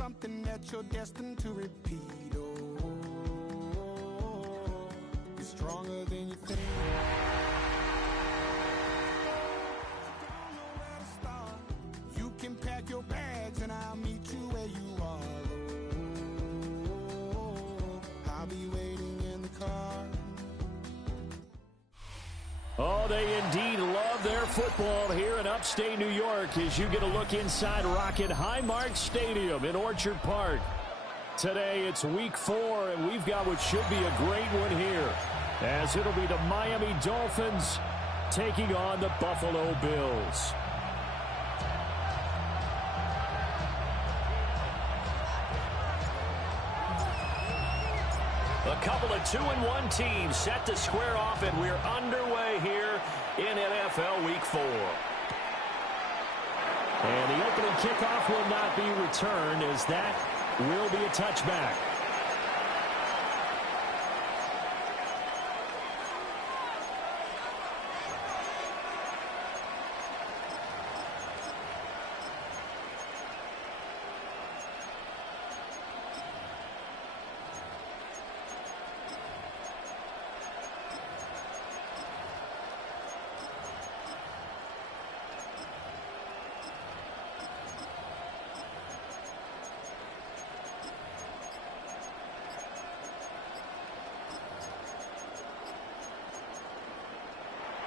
something that you're destined to repeat. Oh, you're stronger than you think. Don't know where to start. You can pack your bags and I'll meet you where you are. Oh, I'll be waiting in the car. Oh, they indeed love their football here in upstate New York as you get a look inside Rocket Highmark Stadium in Orchard Park. Today it's week 4, and we've got what should be a great one here, as it'll be the Miami Dolphins taking on the Buffalo Bills. A couple of 2-1 teams set to square off, and we're underway here in NFL Week 4. And the opening kickoff will not be returned, as that will be a touchback.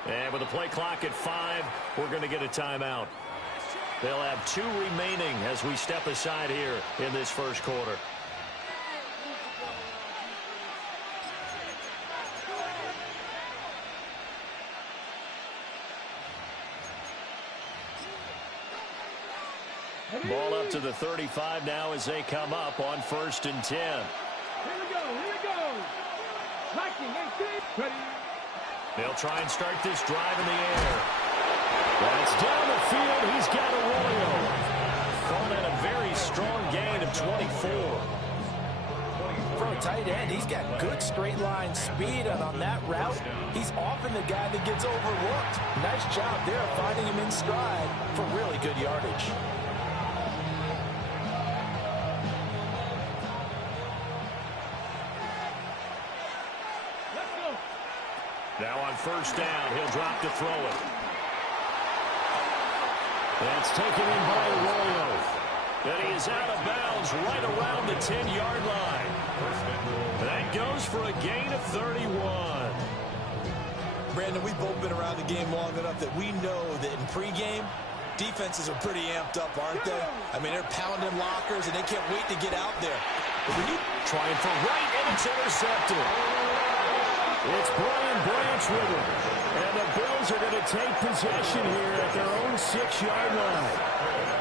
And with the play clock at 5, we're going to get a timeout. They'll have 2 remaining as we step aside here in this first quarter. Ball up to the 35 now as they come up on 1st and 10. Here we go. Liking, ready. They'll try and start this drive in the air. That's down the field. He's got Arroyo. Thrown at a very strong gain of 24. For a tight end, he's got good straight line speed, and on that route, he's often the guy that gets overlooked. Nice job there of finding him in stride for really good yardage. Now on 1st down, he'll drop to throw it. That's taken in by Arroyo. And he is out of bounds right around the 10-yard line. That goes for a gain of 31. Brandon, we've both been around the game long enough that we know that in pregame, defenses are pretty amped up, aren't they? I mean, they're pounding lockers, and they can't wait to get out there. But when you trying for right, and it's intercepted. It's Brian Branch with him. And the Bills are going to take possession here at their own 6-yard line.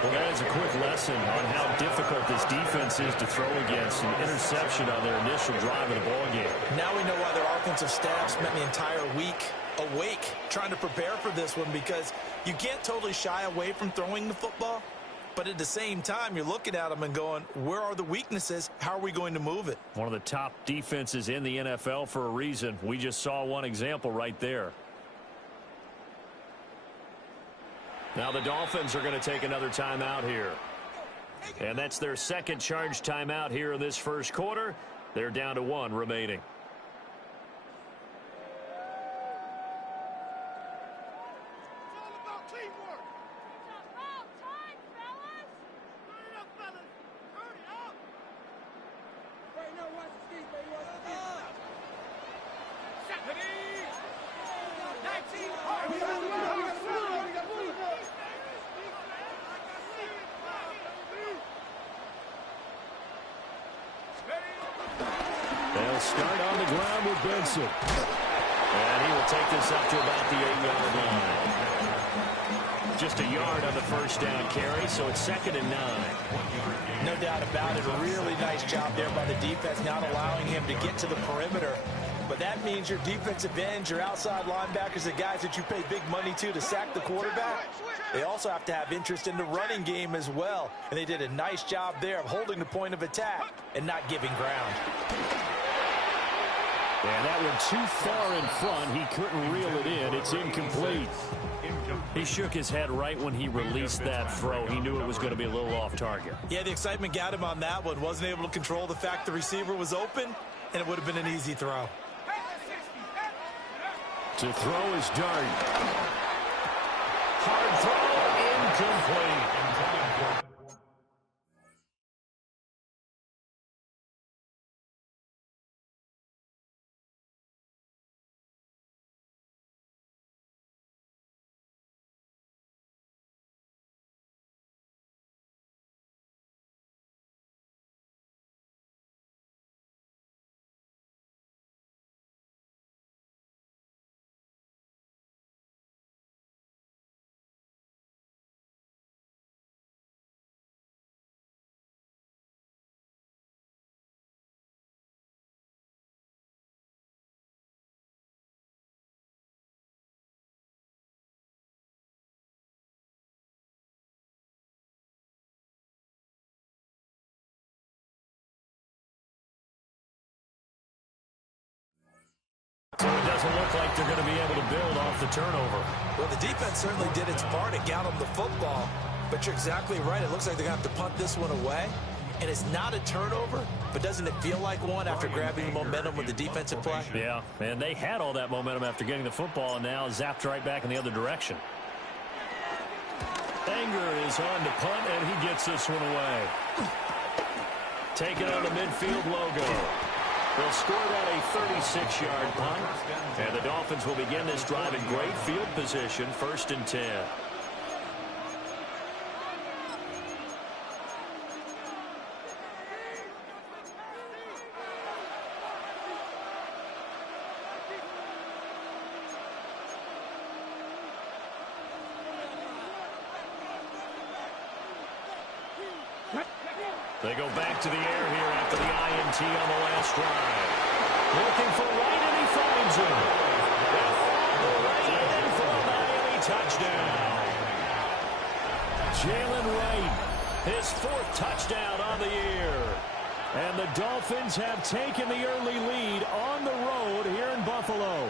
Well, that is a quick lesson on how difficult this defense is to throw against. An interception on their initial drive of the ballgame. Now we know why their offensive staff spent the entire week awake trying to prepare for this one, because you can't totally shy away from throwing the football. But at the same time, you're looking at them and going, where are the weaknesses? How are we going to move it? One of the top defenses in the NFL for a reason. We just saw one example right there. Now the Dolphins are going to take another timeout here. And that's their second charge timeout here in this first quarter. They're down to 1 remaining. They'll start on the ground with Benson. And he will take this up to about the 8-yard line. Just a yard on the first down carry, so it's 2nd and 9. No doubt about it. A really nice job there by the defense, not allowing him to get to the perimeter. But that means your defensive ends, your outside linebackers, the guys that you pay big money to sack the quarterback, they also have to have interest in the running game as well. And they did a nice job there of holding the point of attack and not giving ground. And that went too far in front. He couldn't reel it in. It's incomplete. He shook his head right when he released that throw. He knew it was going to be a little off target. Yeah, the excitement got him on that one. Wasn't able to control the fact the receiver was open, and it would have been an easy throw. To throw his dart. Hard throw, incomplete. So it doesn't look like they're going to be able to build off the turnover. Well, the defense certainly did its part. It got them the football. But you're exactly right. It looks like they're going to have to punt this one away. And it's not a turnover, but doesn't it feel like one after grabbing the momentum with the defensive play? Yeah, and they had all that momentum after getting the football, and now zapped right back in the other direction. Anger is on to punt, and he gets this one away. Taking on the midfield logo. They'll score that a 36-yard punt. And the Dolphins will begin this drive in great field position, 1st and 10. They go back to the air here after the INT on the last drive. Looking for Wright, and he finds him. And for a Miami touchdown. Jalen Wright, his 4th touchdown on the year. And the Dolphins have taken the early lead on the road here in Buffalo.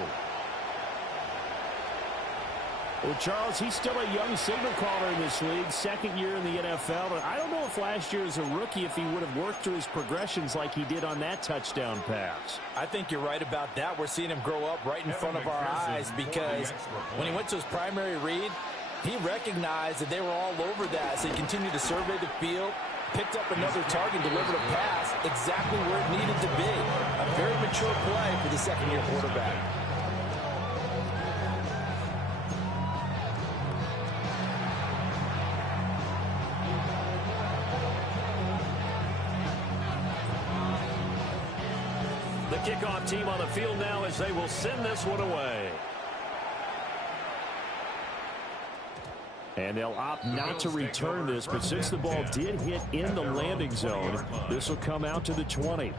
Well, Charles, he's still a young signal caller in this league, 2nd year in the NFL. But I don't know if last year as a rookie, if he would have worked through his progressions like he did on that touchdown pass. I think you're right about that. We're seeing him grow up right in front of our eyes because when he went to his primary read, he recognized that they were all over that. So he continued to survey the field, picked up another target, delivered a pass exactly where it needed to be. A very mature play for the 2nd-year quarterback. Kickoff team on the field now as they will send this one away. And they'll opt not to return this, but since the ball did hit in the landing zone, this will come out to the 20.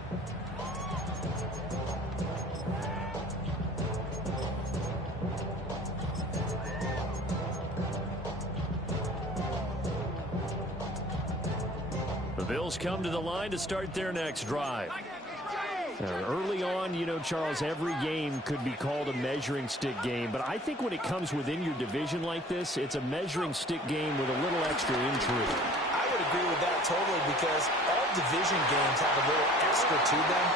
The Bills come to the line to start their next drive. Early on, you know, Charles, every game could be called a measuring stick game. But I think when it comes within your division like this, it's a measuring stick game with a little extra intrigue. I would agree with that totally because all division games have a little extra to them.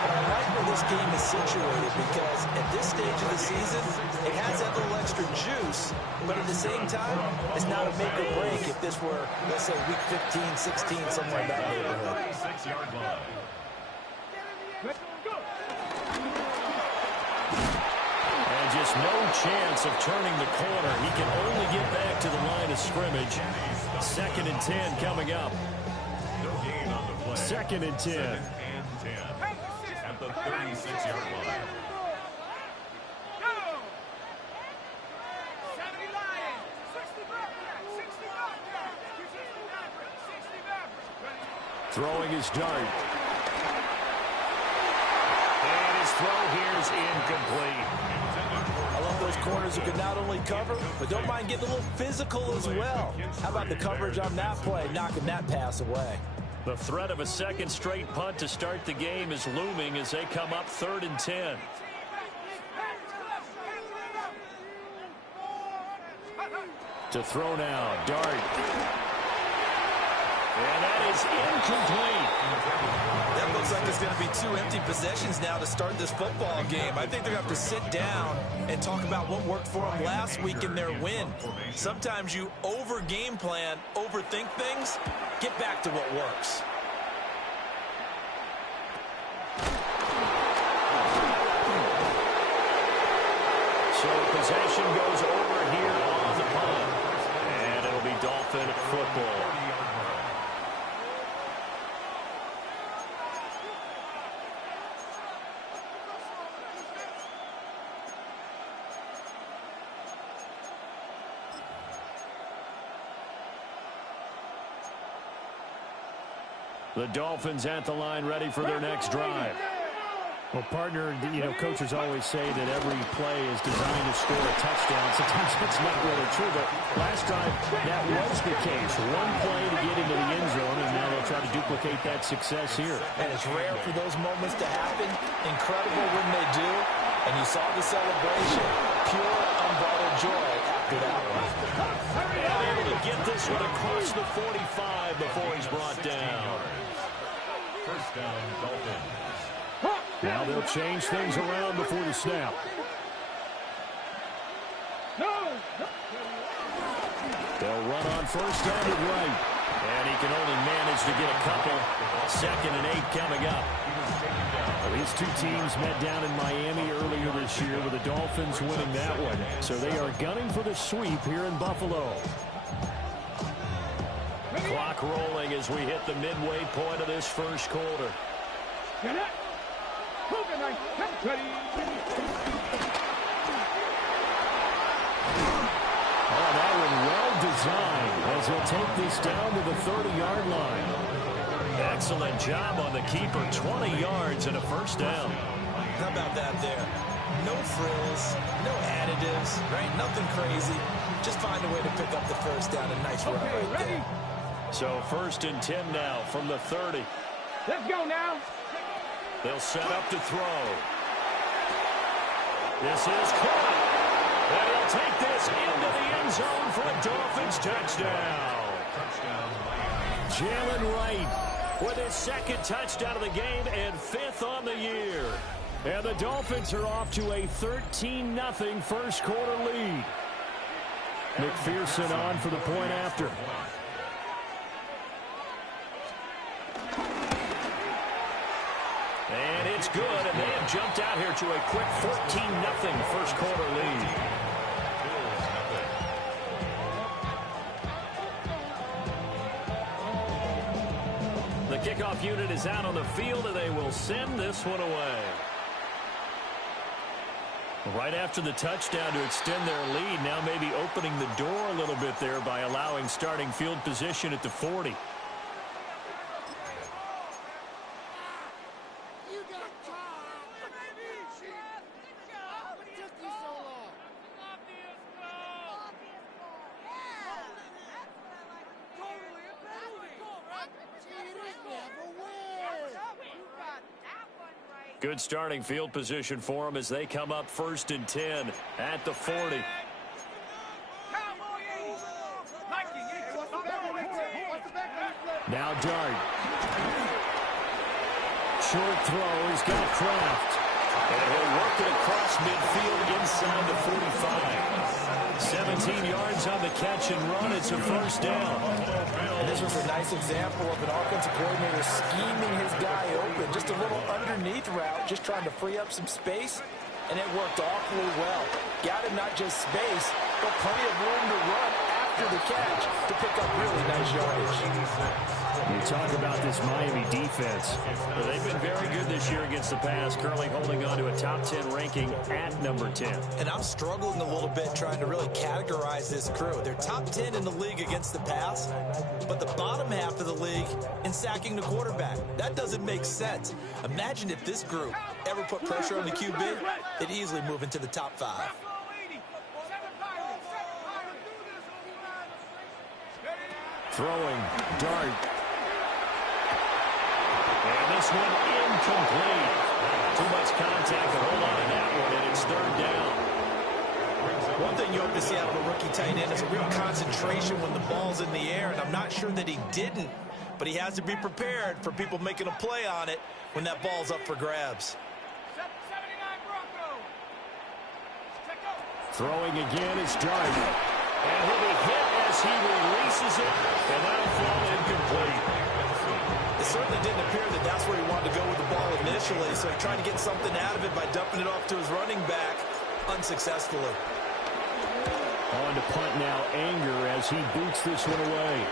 But I like where this game is situated because at this stage of the season, it has that little extra juice. But at the same time, it's not a make or break if this were, let's say, week 15, 16, somewhere in that neighborhood. And just no chance of turning the corner. He can only get back to the line of scrimmage. 2nd and 10 coming up. 2nd and 10. At the 36-yard line. Throwing his dart. And his throw here is incomplete. I love those corners who can not only cover, but don't mind getting a little physical as well. How about the coverage on that play, knocking that pass away? The threat of a second straight punt to start the game is looming as they come up 3rd and 10. To throw now, Dart. And that is incomplete. That looks like it's going to be 2 empty possessions now to start this football game. I think they're going to have to sit down and talk about what worked for them last week in their win. Sometimes you over-game plan, overthink things. Get back to what works. So possession goes over here on the punt. And it'll be Dolphin football. The Dolphins at the line, ready for their next drive. Well, partner, coaches always say that every play is designed to score a touchdown. Sometimes that's not really true, but last drive, that was the case. One play to get into the end zone, and now they'll try to duplicate that success here. And it's rare for those moments to happen. Incredible when they do. And you saw the celebration. Pure, unbridled joy after that one. And able to get this one across the 45 before he's brought down. First down, Dolphins. Now they'll change things around before the snap. They'll run on first down and right. And he can only manage to get a couple. 2nd and 8 coming up. Well, these two teams met down in Miami earlier this year with the Dolphins winning that one. So they are gunning for the sweep here in Buffalo. Clock rolling as we hit the midway point of this first quarter. Oh, that one well designed as he'll take this down to the 30-yard line. Excellent job on the keeper. 20 yards and a first down. How about that there? No frills, no additives, right? Nothing crazy. Just find a way to pick up the first down. A nice run right there. So 1st and 10 now from the 30. Let's go now. They'll set up to throw. This is caught. And he'll take this into the end zone for a Dolphins touchdown. Jalen Wright with his 2nd touchdown of the game and 5th on the year. And the Dolphins are off to a 13-0 first quarter lead. McPherson on for the point after. And it's good, and they have jumped out here to a quick 14-0 first quarter lead. The kickoff unit is out on the field, and they will send this one away. Right after the touchdown to extend their lead, now maybe opening the door a little bit there by allowing starting field position at the 40. Good starting field position for them as they come up 1st and 10 at the 40. Now Dart. Short throw. He's got Kraft. And he'll work it across midfield inside the 45. 17 yards on the catch and run. It's a first down. And this was a nice example of an offensive coordinator scheming his guy open. Just a little underneath route, just trying to free up some space. And it worked awfully well. Got him not just space, but plenty of room to run after the catch to pick up really nice yardage. You talk about this Miami defense. Well, they've been very good this year against the pass, currently holding on to a top 10 ranking at number 10. And I'm struggling a little bit trying to really categorize this crew. They're top 10 in the league against the pass, but the bottom half of the league in sacking the quarterback. That doesn't make sense. Imagine if this group ever put pressure on the QB, they'd easily move into the top 5. Throwing, Dart. this one incomplete. Too much contact to hold on to that one, and it's third down. One thing you hope to see out of a rookie tight end is a real concentration when the ball's in the air, and I'm not sure that he didn't, but he has to be prepared for people making a play on it when that ball's up for grabs. Throwing again is Dart. And he'll be hit as he releases it, and that'll fall incomplete. It certainly didn't appear that that's where he wanted to go with the ball initially, so he tried to get something out of it by dumping it off to his running back unsuccessfully. On to punt now, Anger, as he boots this one away.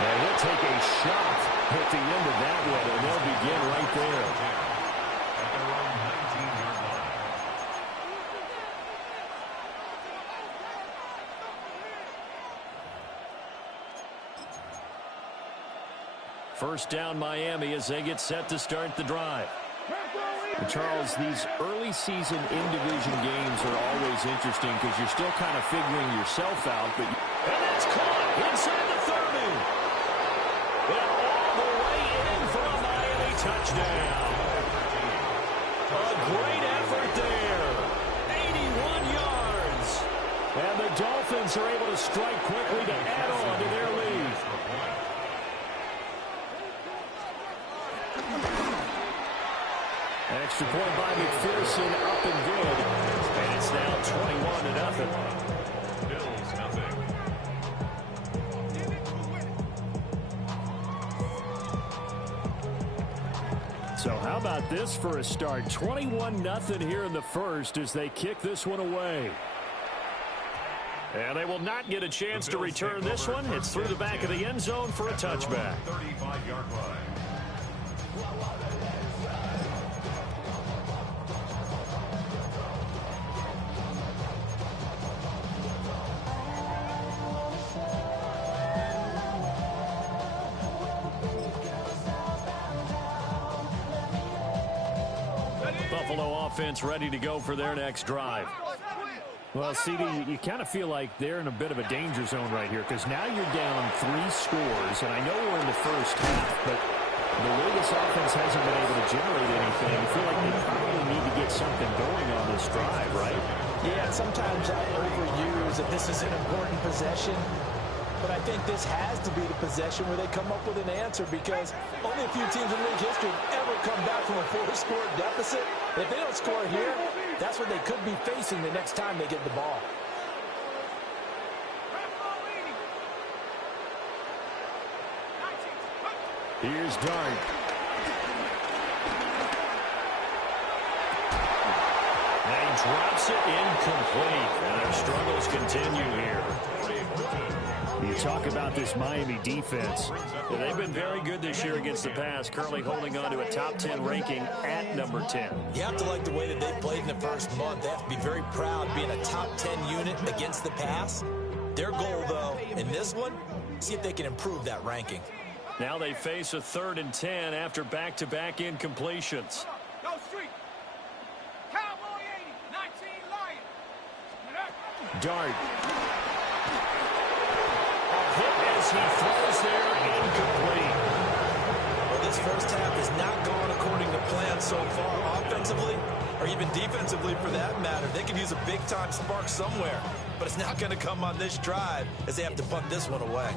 And he'll take a shot at the end of that one, and they'll begin right there. First down, Miami, as they get set to start the drive. And Charles, these early season in-division games are always interesting because you're still kind of figuring yourself out. And that's caught inside the 30. And all the way in for a Miami touchdown. A great effort there. 81 yards. And the Dolphins are able to strike quickly to add on to their lead. Extra point by McPherson, up and good. And it's now 21-0. Bills, nothing. So how about this for a start? 21-0 here in the first as they kick this one away. And they will not get a chance to return this one. It's through the back of the end zone for a touchback. 35-yard line. Buffalo offense ready to go for their next drive. Well, CD, you kind of feel like they're in a bit of a danger zone right here because now you're down 3 scores, and I know we're in the first half, but the way this offense hasn't been able to generate anything, I feel like they probably need to get something going on this drive, right? Yeah, sometimes I overuse that this is an important possession, but I think this has to be the possession where they come up with an answer because only a few teams in league history have ever come back from a 4-score deficit. If they don't score here, that's what they could be facing the next time they get the ball. Here's Dart. And he drops it incomplete. And their struggles continue here. You talk about this Miami defense. They've been very good this year against the pass, currently holding on to a top 10 ranking at number 10. You have to like the way that they played in the first month. They have to be very proud being a top 10 unit against the pass. Their goal, though, in this one, see if they can improve that ranking. Now they face a 3rd and 10 after back-to-back incompletions. Go street. Cowboy 80, 19 Lion. Dart. As he throws there, incomplete. Well, this first half has not gone according to plan so far, offensively or even defensively for that matter. They could use a big-time spark somewhere, but it's not going to come on this drive as they have to punt this one away.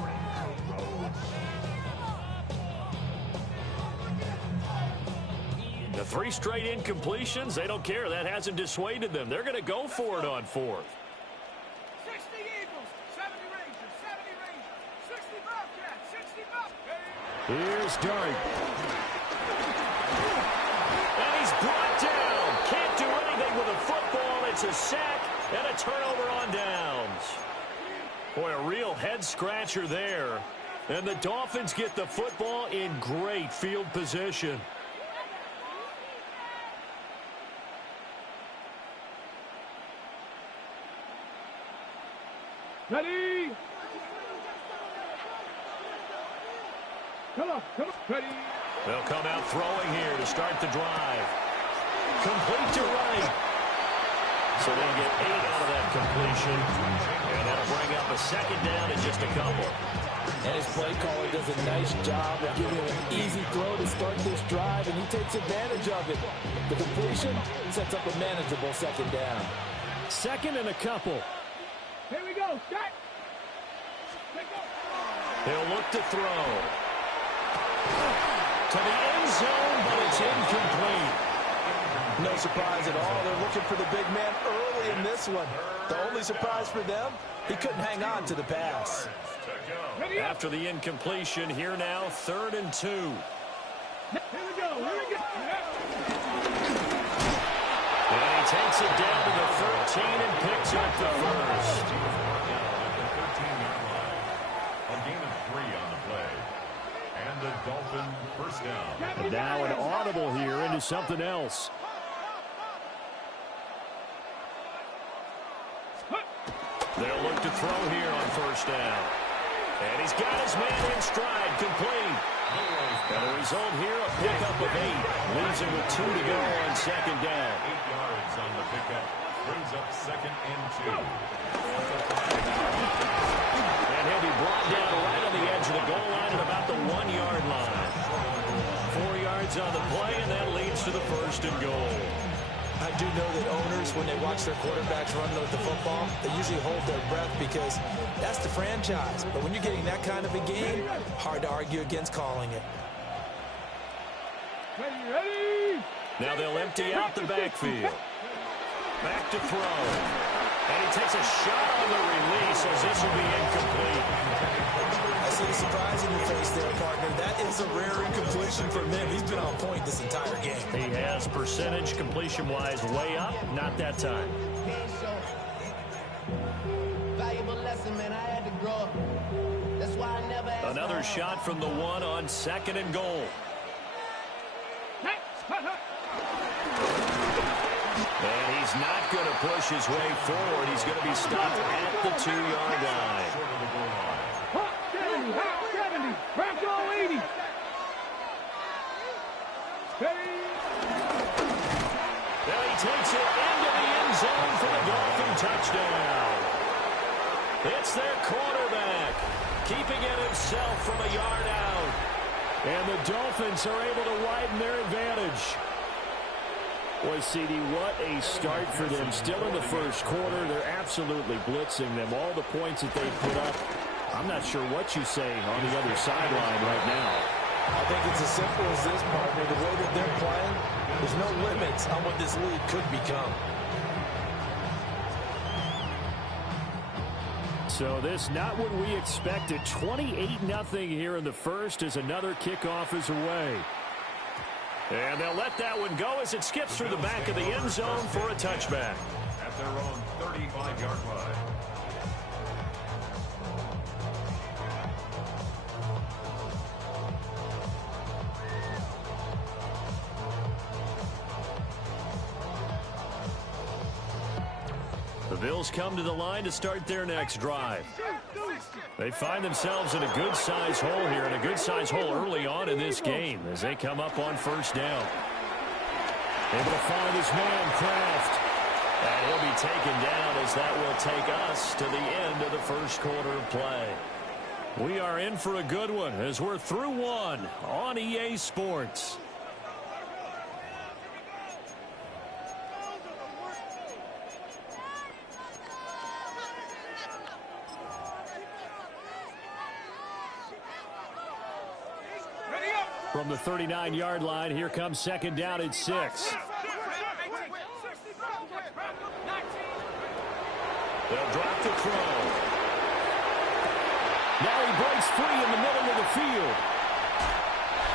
The 3 straight incompletions, they don't care. That hasn't dissuaded them. They're going to go for it on 4th. 60 Eagles, 70 Rangers, 70 Rangers, 60 Bobcats, 60 Bobcats. Here's Dart. And he's brought down. Can't do anything with a football. It's a sack and a turnover on downs. Boy, a real head-scratcher there. And the Dolphins get the football in great field position. Ready? Come on, ready? They'll come out throwing here to start the drive. Complete to right. So they'll get 8 out of that completion. And that'll bring up a 2nd down in just a couple. And his play caller does a nice job of giving him an easy throw to start this drive, and he takes advantage of it. The completion sets up a manageable second down. Second and a couple. Here we go. Start. He'll look to throw. To the end zone, but it's incomplete. No surprise at all. They're looking for the big man early in this one. The only surprise for them, he couldn't hang on to the pass. After the incompletion, here now, 3rd and 2. Here we go. Here we go. And he takes it down to the 13 and picks up the first. A gain of 3 on the play. And the Dolphin first down. And now an audible here into something else. They'll look to throw here on first down. And he's got his man in stride, complete. And the result here, a pickup of 8. Leaves him with 2 to go on second down. 8 yards on the pickup. Brings up 2nd and 2. And he'll be brought down right on the edge of the goal line at about the 1-yard line. 4 yards on the play, and that leads to the 1st and goal. I do know that owners, when they watch their quarterbacks run with the football, they usually hold their breath because that's the franchise. But when you're getting that kind of a game, hard to argue against calling it. Ready. Now they'll empty out the backfield. Back to throw. And he takes a shot on the release as this will be incomplete. I see the surprise in your face there, partner. That is a rare incompletion from him. He's been on point this entire game. He has percentage completion-wise way up. Not that time. Valuable lesson, man. I had to grow up. That's why I never asked. Another shot from the 1 on 2nd and goal. And he's not going to push his way forward. He's going to be stopped at the 2-yard line. 70. Bronco 80. Steady. Now he takes it into the end zone for the Dolphin touchdown. It's their quarterback, keeping it himself from a yard out. And the Dolphins are able to widen their advantage. Boy, CD, what a start for them. Still in the first quarter, they're absolutely blitzing them. All the points that they put up, I'm not sure what you say on the other sideline right now. I think it's as simple as this, partner. The way that they're playing, there's no limits on what this league could become. So this not what we expected. 28-0 here in the first as another kickoff is away. And they'll let that one go as it skips through the back of the end zone for a touchback. At their own 35-yard line. The Bills come to the line to start their next drive. They find themselves in a good-sized hole here, and a good-sized hole early on in this game as they come up on first down. Able to find his man, Kraft. And he'll be taken down as that will take us to the end of the first quarter of play. We are in for a good one as we're through one on EA Sports. From the 39-yard line, here comes second down at 6. They'll drop the throw. Now he breaks free in the middle of the field.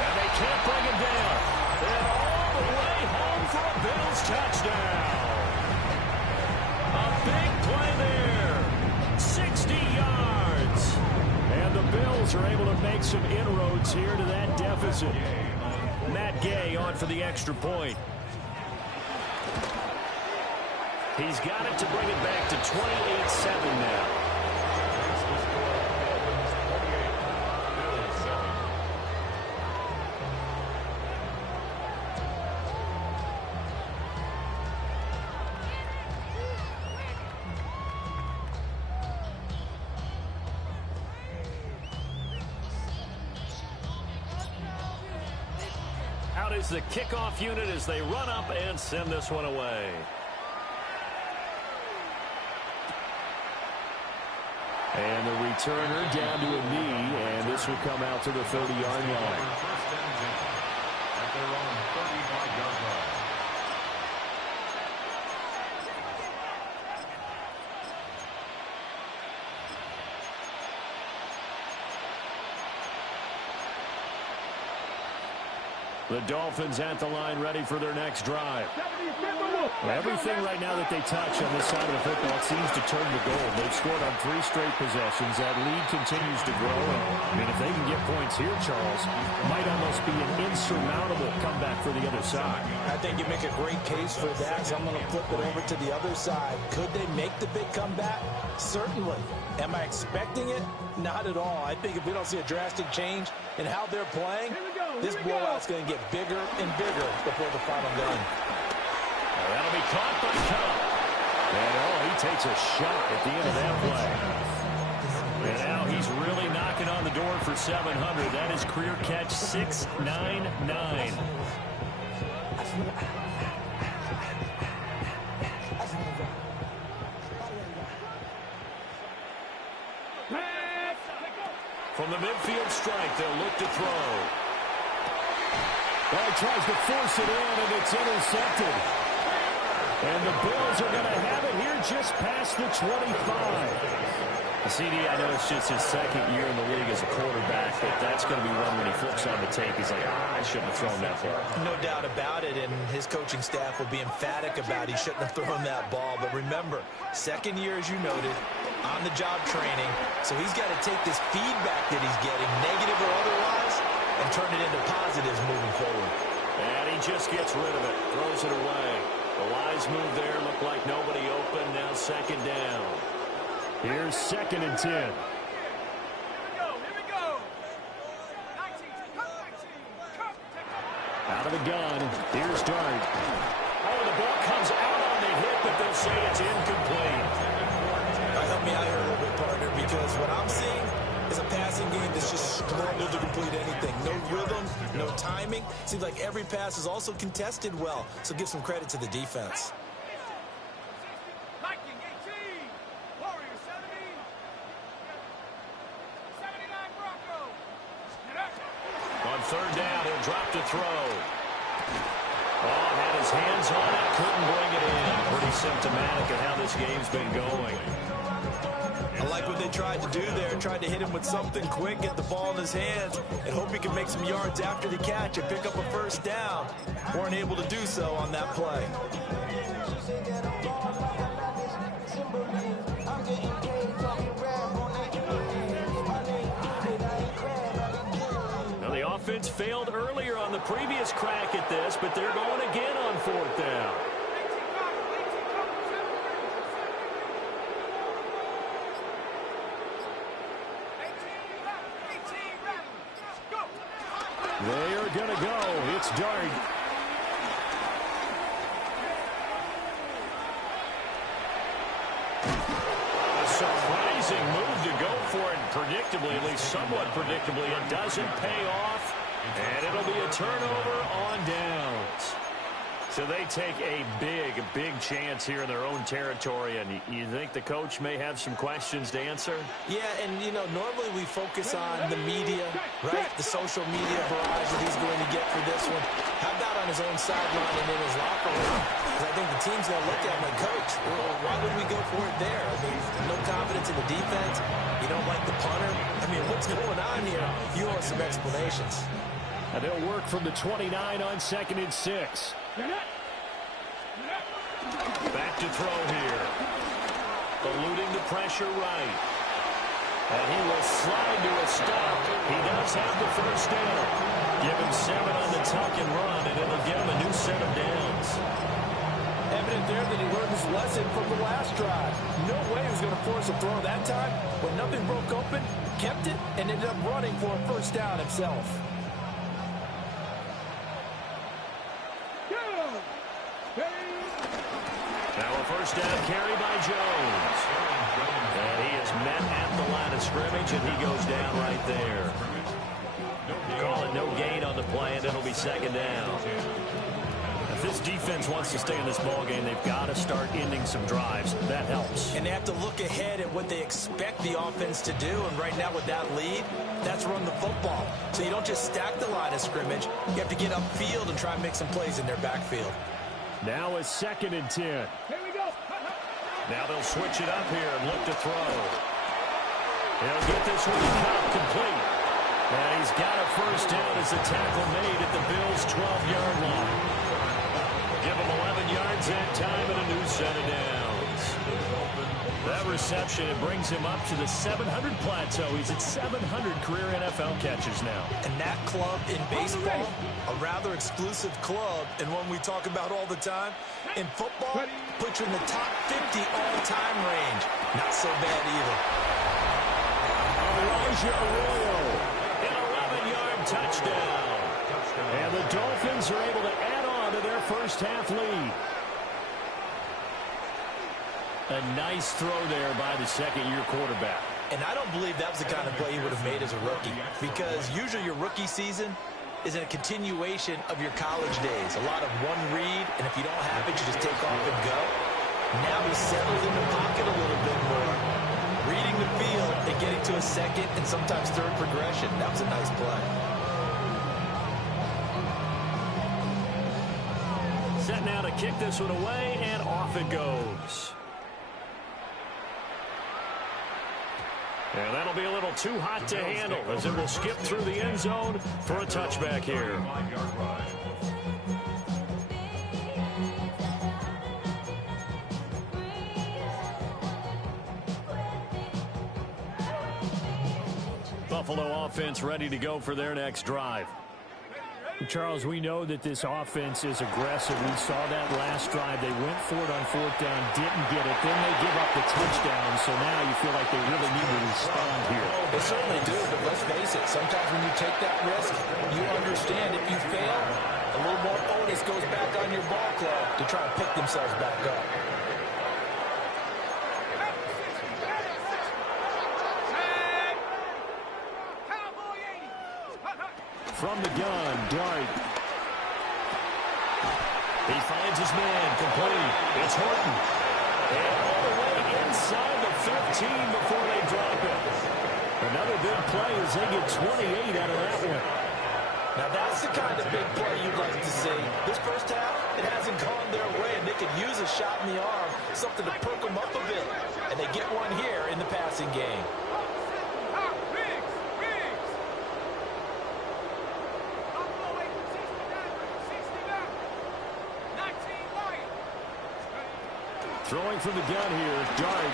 And they can't bring him down. And all the way home for a Bills touchdown. A big play there. 60 yards. And the Bills are able to make some inroads here to that deficit. Matt Gay on for the extra point. He's got it to bring it back to 28-7 now. Out is the kickoff unit as they run up and send this one away. And the returner down to a knee, and this will come out to the 30-yard line. First and 10 at their own 35-yard line. The Dolphins at the line, ready for their next drive. Everything right now that they touch on this side of the football seems to turn to gold. They've scored on 3 straight possessions. That lead continues to grow. I mean, if they can get points here, Charles, might almost be an insurmountable comeback for the other side. I think you make a great case for that, so I'm going to flip it over to the other side. Could they make the big comeback? Certainly. Am I expecting it? Not at all. I think if we don't see a drastic change in how they're playing, this blowout's going to get bigger and bigger before the final gun. That'll be caught by Cup. And, he takes a shot at the end of that play. And now he's really knocking on the door for 700. That is career catch 699. From the midfield strike, they'll look to throw. Well, he tries to force it in, and it's intercepted. And the Bills are going to have it here just past the 25. CD, I know it's just his second year in the league as a quarterback, but that's going to be one when he flips on the tape. He's like, I shouldn't have thrown that ball. No doubt about it, and his coaching staff will be emphatic about he shouldn't have thrown that ball. But remember, second year, as you noted, on-the-job training, so he's got to take this feedback that he's getting, negative or otherwise, and turn it into positives moving forward. And he just gets rid of it, throws it away. The wise move there, looked like nobody open, now second down. Here's 2nd and 10. Here we go. Out of the gun, here's Dart. Oh, the ball comes out on the hit, but they'll say it's incomplete. Help me out here a little bit, partner, because what I'm seeing is a passing game that's just struggled to complete anything. No rhythm, no timing. Seems like every pass is also contested well, so give some credit to the defense. On 3rd down, he'll drop to throw. Oh, had his hands on it, couldn't bring it in. Pretty symptomatic of how this game's been going. I like what they tried to do there, tried to hit him with something quick, get the ball in his hands, and hope he can make some yards after the catch and pick up a first down. Weren't able to do so on that play. Now, the offense failed earlier on the previous crack at this, but they're going again on 4th down. They are going to go. It's Dart. A surprising move to go for it. Predictably, at least somewhat predictably, it doesn't pay off. And it'll be a turnover on downs. So they take a big chance here in their own territory, and you think the coach may have some questions to answer? Yeah, and, normally we focus on the media, right? The social media barrage that he's going to get for this one. How about on his own sideline and in his locker room? Because I think the team's going to look at him like, Coach, why would we go for it there? I mean, no confidence in the defense. You don't like the punter. I mean, what's going on here? You owe us some explanations. And they'll work from the 29 on 2nd and 6. Back to throw here. Eluding the pressure right. And he will slide to a stop. He does have the first down. Give him 7 on the tuck and run, and it'll give him a new set of downs. Evident there that he learned his lesson from the last drive. No way he was going to force a throw that time. When nothing broke open, kept it, and ended up running for a first down himself. Now a first down carry by Jones. And he is met at the line of scrimmage, and he goes down right there. Call it no gain on the play, and And it'll be second down. If this defense wants to stay in this ballgame, they've got to start ending some drives. That helps. And they have to look ahead at what they expect the offense to do. And right now with that lead, that's run the football. So you don't just stack the line of scrimmage. You have to get upfield and try and make some plays in their backfield. Now it's 2nd and 10. Here we go. Now they'll switch it up here and look to throw. He'll get this one complete. And he's got a first down as the tackle made at the Bills' 12-yard line. Give him 11 yards that time and a new set of downs. That reception, it brings him up to the 700 plateau. He's at 700 career NFL catches now. And that club in baseball, a rather exclusive club, and one we talk about all the time. In football, puts you in the top 50 all-time range. Not so bad either. Elijah Arroyo, an 11-yard touchdown. And the Dolphins are able to add on to their first half lead. A nice throw there by the second-year quarterback. And I don't believe that was the kind of play he would have made as a rookie, because usually your rookie season is a continuation of your college days. A lot of one read, and if you don't have it, you just take off and go. Now he settles in the pocket a little bit more, reading the field and getting to a second and sometimes third progression. That was a nice play. Set now to kick this one away, and off it goes. And that'll be a little too hot to handle as it will skip through the end zone for a touchback here. Buffalo offense ready to go for their next drive. Charles, we know that this offense is aggressive. We saw that last drive. They went for it on 4th down, didn't get it. Then they give up the touchdown, so now you feel like they really need to respond here. They certainly do, but let's face it, sometimes when you take that risk, you understand if you fail, a little more onus goes back on your ball club to try and pick themselves back up. From the gun, Dart. He finds his man, complete. It's Horton. And all the way inside the 15 before they drop it. Another big play as they get 28 out of that one. Now that's the kind of big play you'd like to see. This first half, it hasn't gone their way, and they could use a shot in the arm, something to perk them up a bit. And they get one here in the passing game. Throwing from the gun here, Dart.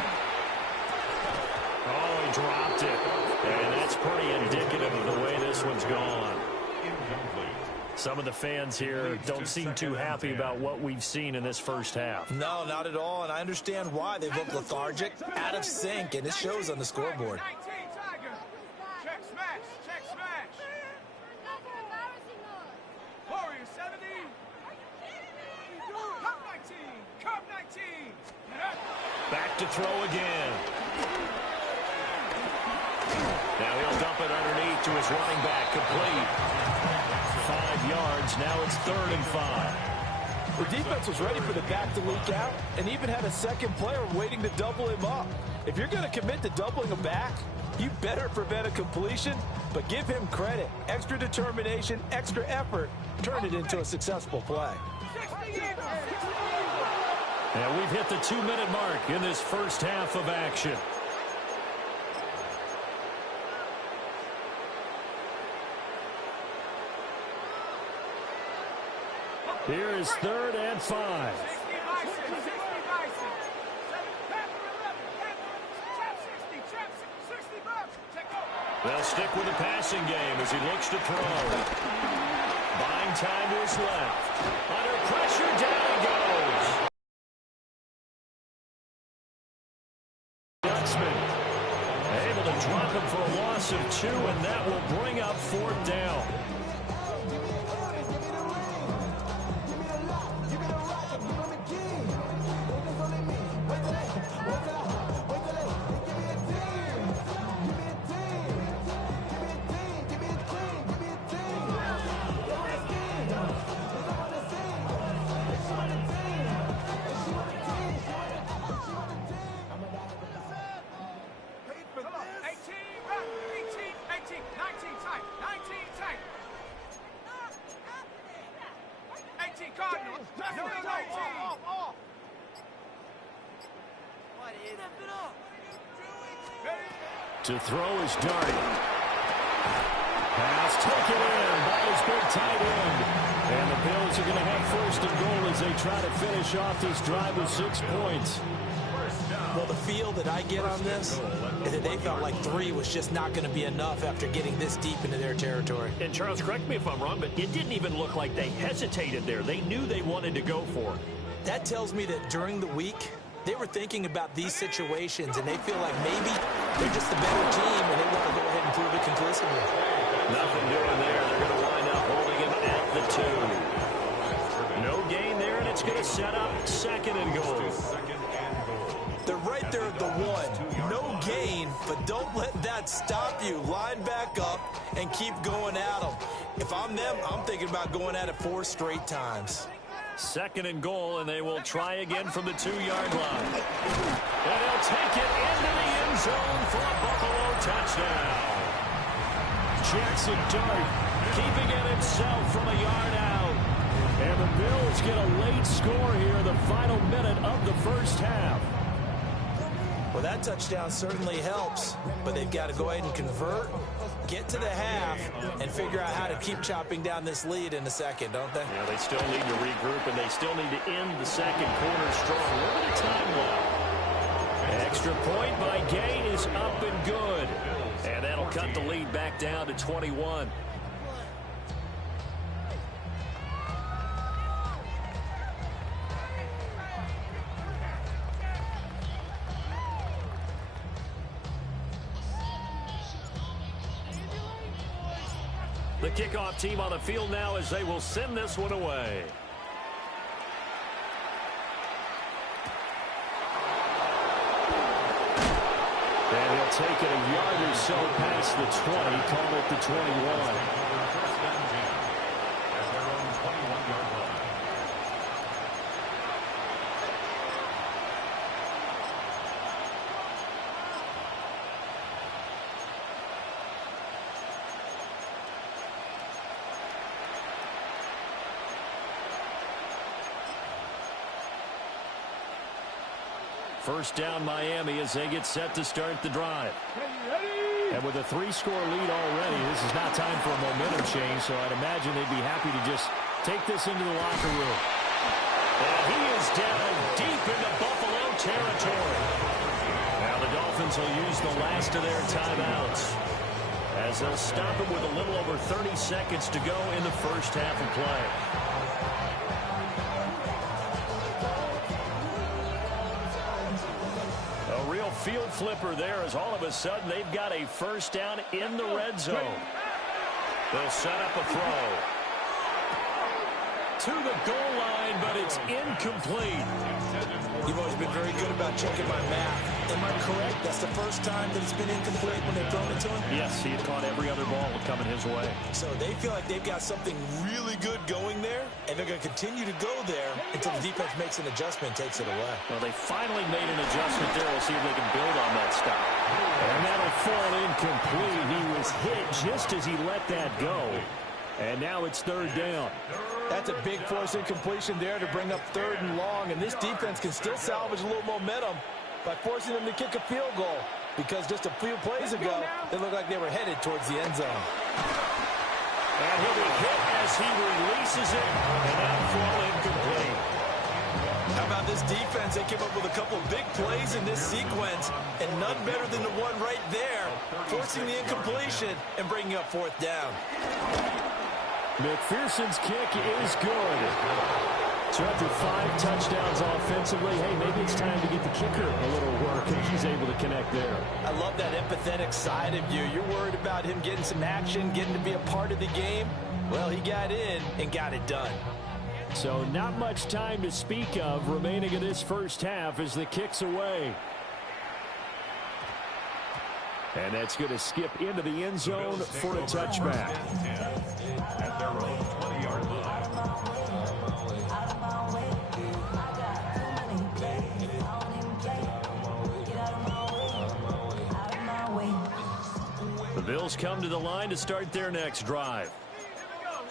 Oh, he dropped it. And that's pretty indicative of the way this one's gone. Some of the fans here don't seem too happy about what we've seen in this first half. No, not at all, and I understand why. They look lethargic, out of sync, and it shows on the scoreboard. Check smash, check smash. Warrior 70. Cup 19, Cup 19. Back to throw again. Now he'll dump it underneath to his running back, complete. 5 yards, now it's 3rd and 5. The defense was ready for the back to leak out and even had a second player waiting to double him up. If you're going to commit to doubling a back, you better prevent a completion, but give him credit. Extra determination, extra effort, turn it into a successful play. And we've hit the 2-minute mark in this first half of action. Here is 3rd and 5. They'll stick with the passing game as he looks to throw. Buying time to his left. Under pressure, down he goes. Dutchman able to drop him for a loss of 2, and that will bring up 4th down. Number 19. To throw is Darty. Pass taken in by his big tight end. And the Bills are going to have first and goal as they try to finish off this drive with 6 points. Well, the feel that I get on this is that they felt like 3 was just not going to be enough after getting this deep into their territory. And Charles, correct me if I'm wrong, but it didn't even look like they hesitated there. They knew they wanted to go for it. That tells me that during the week, they were thinking about these situations, and they feel like maybe they're just the better team, and they want to go ahead and prove it conclusively. Nothing doing there. They're going to wind up holding him at the 2. No gain there, and it's going to set up second and goal. They're right there at the 1. No gain, but don't let that stop you. Line back up and keep going at them. If I'm them, I'm thinking about going at it 4 straight times. Second and goal, and they will try again from the 2-yard line. And he'll take it into the end zone for a Buffalo touchdown. Jackson Dart keeping it himself from a yard out. And the Bills get a late score here, the final minute of the first half. Well, that touchdown certainly helps, but they've got to go ahead and convert, get to the half, and figure out how to keep chopping down this lead in the second, don't they? Yeah, they still need to regroup, and they still need to end the second quarter strong. Limited time left. Extra point by Gay is up and good. And that'll cut the lead back down to 21. The kickoff team on the field now as they will send this one away. And he'll take it a yard or so past the 20, call it the 21. First down Miami as they get set to start the drive. And with a 3-score lead already, this is not time for a momentum change, so I'd imagine they'd be happy to just take this into the locker room. And he is down deep into Buffalo territory. Now the Dolphins will use the last of their timeouts as they'll stop it with a little over 30 seconds to go in the first half of play. Field flipper there as all of a sudden they've got a first down in the red zone. They'll set up a throw to the goal line, but it's incomplete. You've always been very good about checking my math. Am I correct? That's the first time that it's been incomplete when they've thrown it to him? Yes, he had caught every other ball coming his way. So they feel like they've got something really good going there, and they're going to continue to go there until the defense makes an adjustment and takes it away. Well, they finally made an adjustment there. We'll see if they can build on that stop. And that'll fall incomplete. He was hit just as he let that go. And now it's third down. That's a big force incompletion there to bring up 3rd and long, and this defense can still salvage a little momentum by forcing them to kick a field goal, because just a few plays ago, they looked like they were headed towards the end zone. And he'll be hit as he releases it, and that'll fall incomplete. How about this defense? They came up with a couple big plays in this sequence, and none better than the one right there, forcing the incompletion and bringing up 4th down. McPherson's kick is good. So after 5 touchdowns offensively, hey, maybe it's time to get the kicker a little work, and he's able to connect there. I love that empathetic side of you. You're worried about him getting some action, getting to be a part of the game. Well, he got in and got it done. So not much time to speak of remaining in this first half as the kick's away. And that's going to skip into the end zone for a touchback. At their own 20-yard line. The Bills come to the line to start their next drive.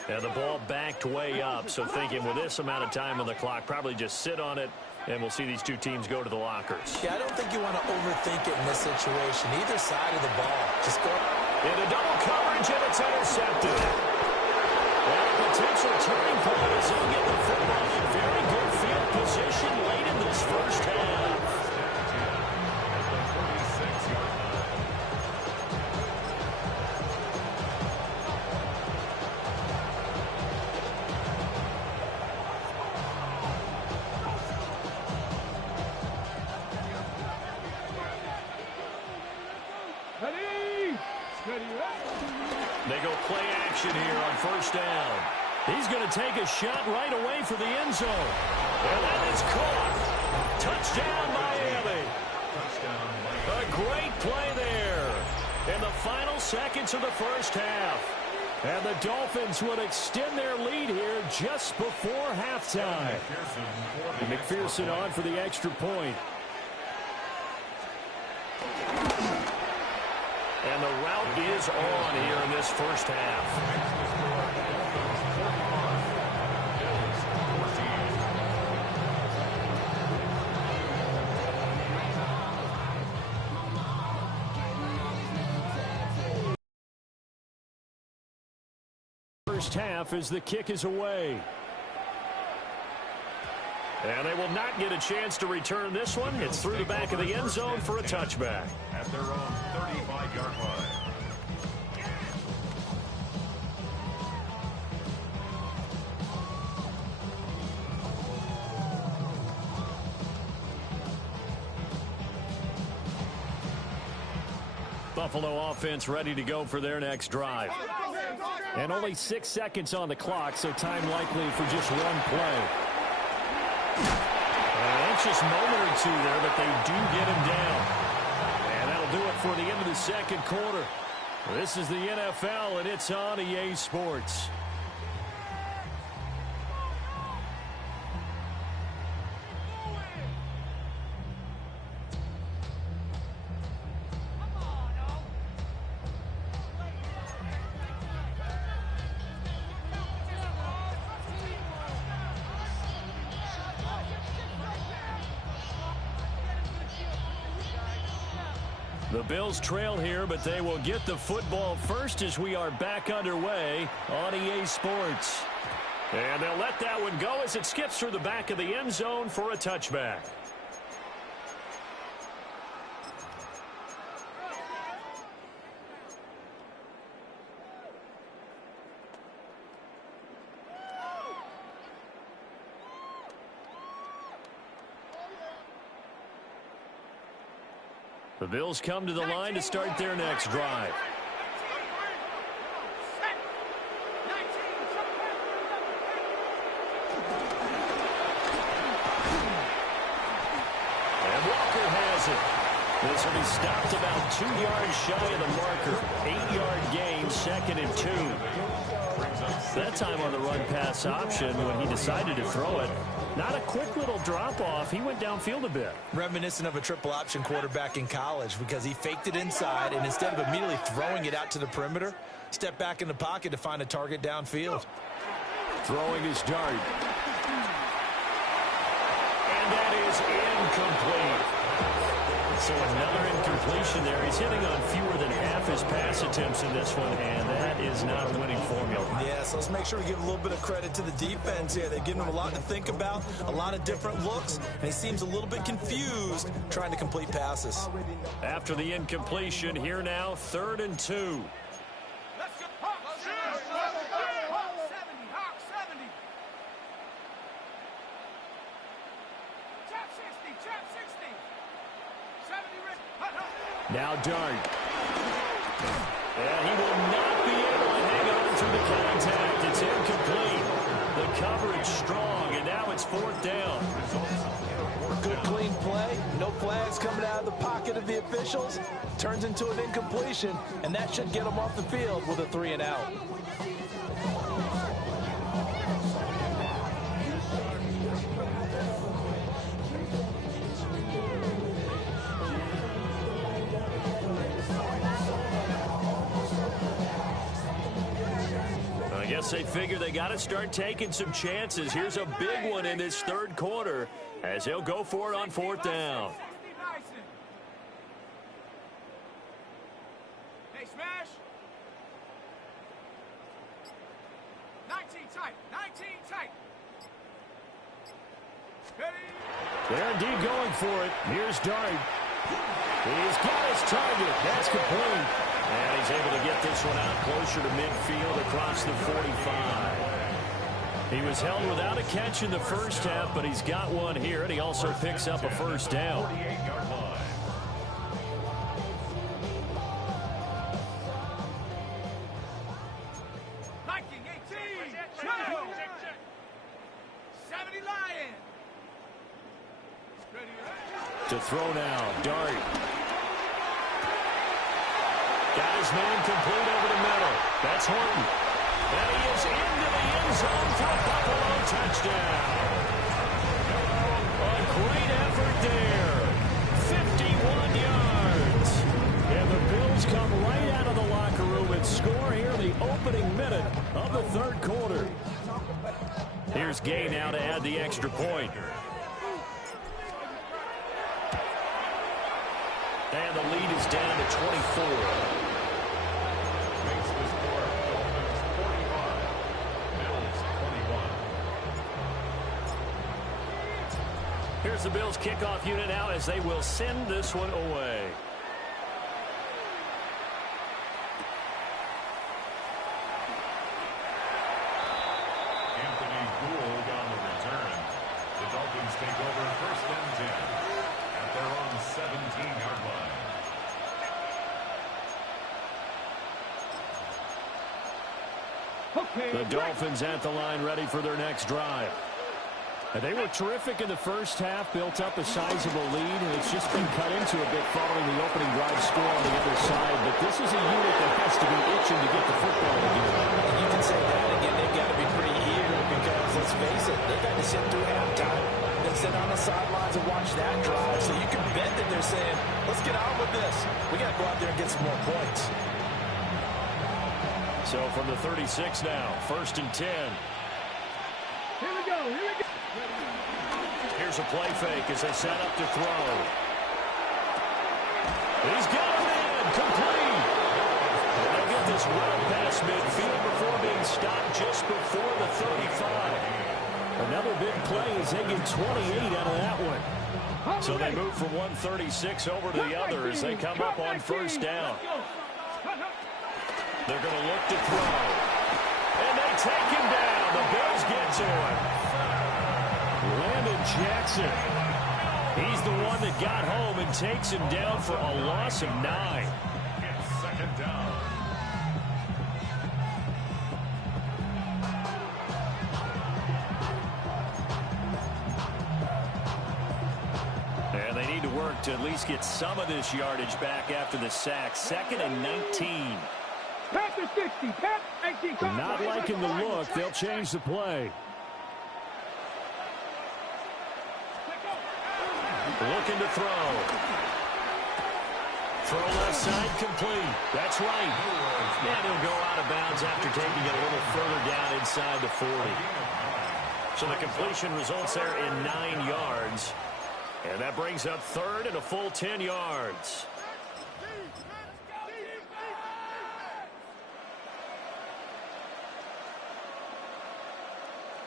And the ball backed way up, so thinking with this amount of time on the clock, probably just sit on it, and we'll see these two teams go to the lockers. Yeah, I don't think you want to overthink it in this situation. Either side of the ball. Just go. Into double coverage, and it's intercepted. And a potential turning point as he'll get the football in very good field position late in this first half. They go play action here on first down. He's going to take a shot right away for the end zone. And that is caught. Touchdown, Miami. A great play there in the final seconds of the first half. And the Dolphins would extend their lead here just before halftime. McPherson on for the extra point. And the route is on here in this first half. First half as the kick is away. And they will not get a chance to return this one. It's through the back of the end zone for a touchback. At their own 35-yard line. Buffalo offense ready to go for their next drive. And only 6 seconds on the clock, so time likely for just one play. An anxious moment or two there, but they do get him down. And that'll do it for the end of the second quarter. This is the NFL, and it's on EA Sports. The Bills trail here, but they will get the football first as we are back underway on EA Sports. And they'll let that one go as it skips through the back of the end zone for a touchback. The Bills come to the line to start their next drive. And Walker has it. This will be stopped about 2 yards shy of the marker. 8-yard gain, 2nd and 2. That time on the run-pass option when he decided to throw it. Not a quick little drop-off. He went downfield a bit. Reminiscent of a triple option quarterback in college because he faked it inside, and instead of immediately throwing it out to the perimeter, stepped back in the pocket to find a target downfield. Throwing his dart. And that is incomplete. So another incompletion there. He's hitting on fewer than half his pass attempts in this one, and that is not a winning formula. Yeah, so let's make sure we give a little bit of credit to the defense here. They've given him a lot to think about, a lot of different looks, and he seems a little bit confused trying to complete passes. After the incompletion, here now, 3rd and 2. Let's go. Hawk 70. Hawk 70. Trap 60. Trap 60. 70. Now Dart. And he will not be able to hang on through the contact. It's incomplete. The coverage strong, and now it's 4th down. Good clean play. No flags coming out of the pocket of the officials. Turns into an incompletion, and that should get him off the field with a 3 and out. guess they figure they got to start taking some chances. Here's a big one in this third quarter as he'll go for it on fourth down. Hey, smash. 19 tight. 19 tight. They're indeed going for it. Here's Dart. He's got his target. That's complete. And he's able to get this one out closer to midfield across the 45. He was held without a catch in the first half, but he's got one here, and he also picks up a first down. 48-yard line. To throw now, Dart. Got his man complete over the middle. That's Horton. And he is into the end zone for a Buffalo touchdown. A great effort there. 51 yards. And the Bills come right out of the locker room and score here in the opening minute of the third quarter. Here's Gay now to add the extra point. And the lead is down to 24. Makes the score Dolphins 45, Bills 21. Here's the Bills kickoff unit now as they will send this one away. Anthony Gould on the return. The Dolphins take over first and 10 at their own 17-yard line. The Dolphins at the line ready for their next drive. They were terrific in the first half, built up a sizable lead, and it's just been cut into a bit following the opening drive score on the other side. But this is a unit that has to be itching to get the football again. And you can say that again. They've got to be pretty eager because, let's face it, they've got to sit through halftime, then sit on the sidelines and watch that drive. So you can bet that they're saying, let's get on with this. We got to go out there and get some more points. So from the 36 now, first and 10. Here we go. Here's a play fake as they set up to throw. He's got it in, complete. And they'll get this route past midfield before being stopped just before the 35. Another big play as they get 28 out of that one. So they move from 136 over to the other as they come up on first down. They're going to look to throw. And they take him down. The Bills get to him. Landon Jackson. He's the one that got home and takes him down for a loss of 9. It's second down. And they need to work to at least get some of this yardage back after the sack. Second and 19. Panther 60. Panther 18. Not liking the look. They'll change the play. Looking to throw. Throw left side complete. That's right. And he'll go out of bounds after taking it a little further down inside the 40. So the completion results there in 9 yards. And that brings up third and a full 10 yards.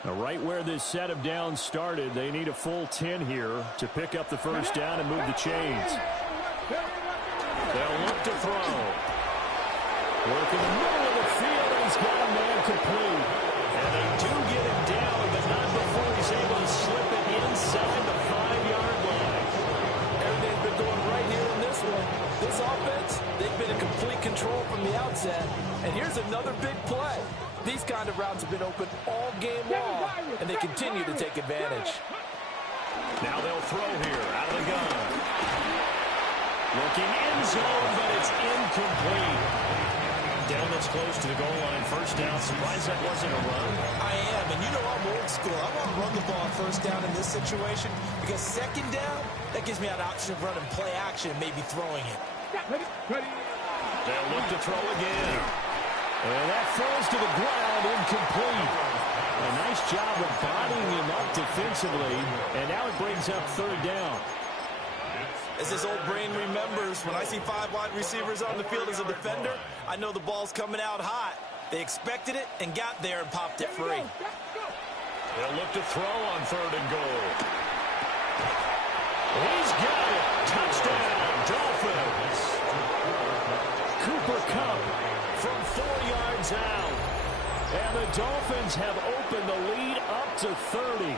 Now, right where this set of downs started, they need a full 10 here to pick up the first down and move the chains. They'll look to throw. Work in the middle of the field, and he's got a man complete. And they do get him down, but not before he's able to slip it inside the 5-yard line. Everything's been going right here in this one. This offense, they've been in complete control from the outset. And here's another big play. These kind of routes have been open all game long, and they continue to take advantage. Now they'll throw here out of the gun. Looking end zone, but it's incomplete. Down that's close to the goal line. First down. Surprised that wasn't a run. I am, and you know I'm old school. I want to run the ball first down in this situation because second down, that gives me an option of running play action and maybe throwing it. They'll look to throw again. And that falls to the ground, incomplete. A nice job of bodying him up defensively, and now it brings up third down. As his old brain remembers, when I see 5 wide receivers on the field as a defender, I know the ball's coming out hot. They expected it and got there and popped it free. They'll look to throw on third and goal. He's got it. Touchdown, Dolphins. Cooper Kupp from 4 yards out. And the Dolphins have opened the lead up to 30.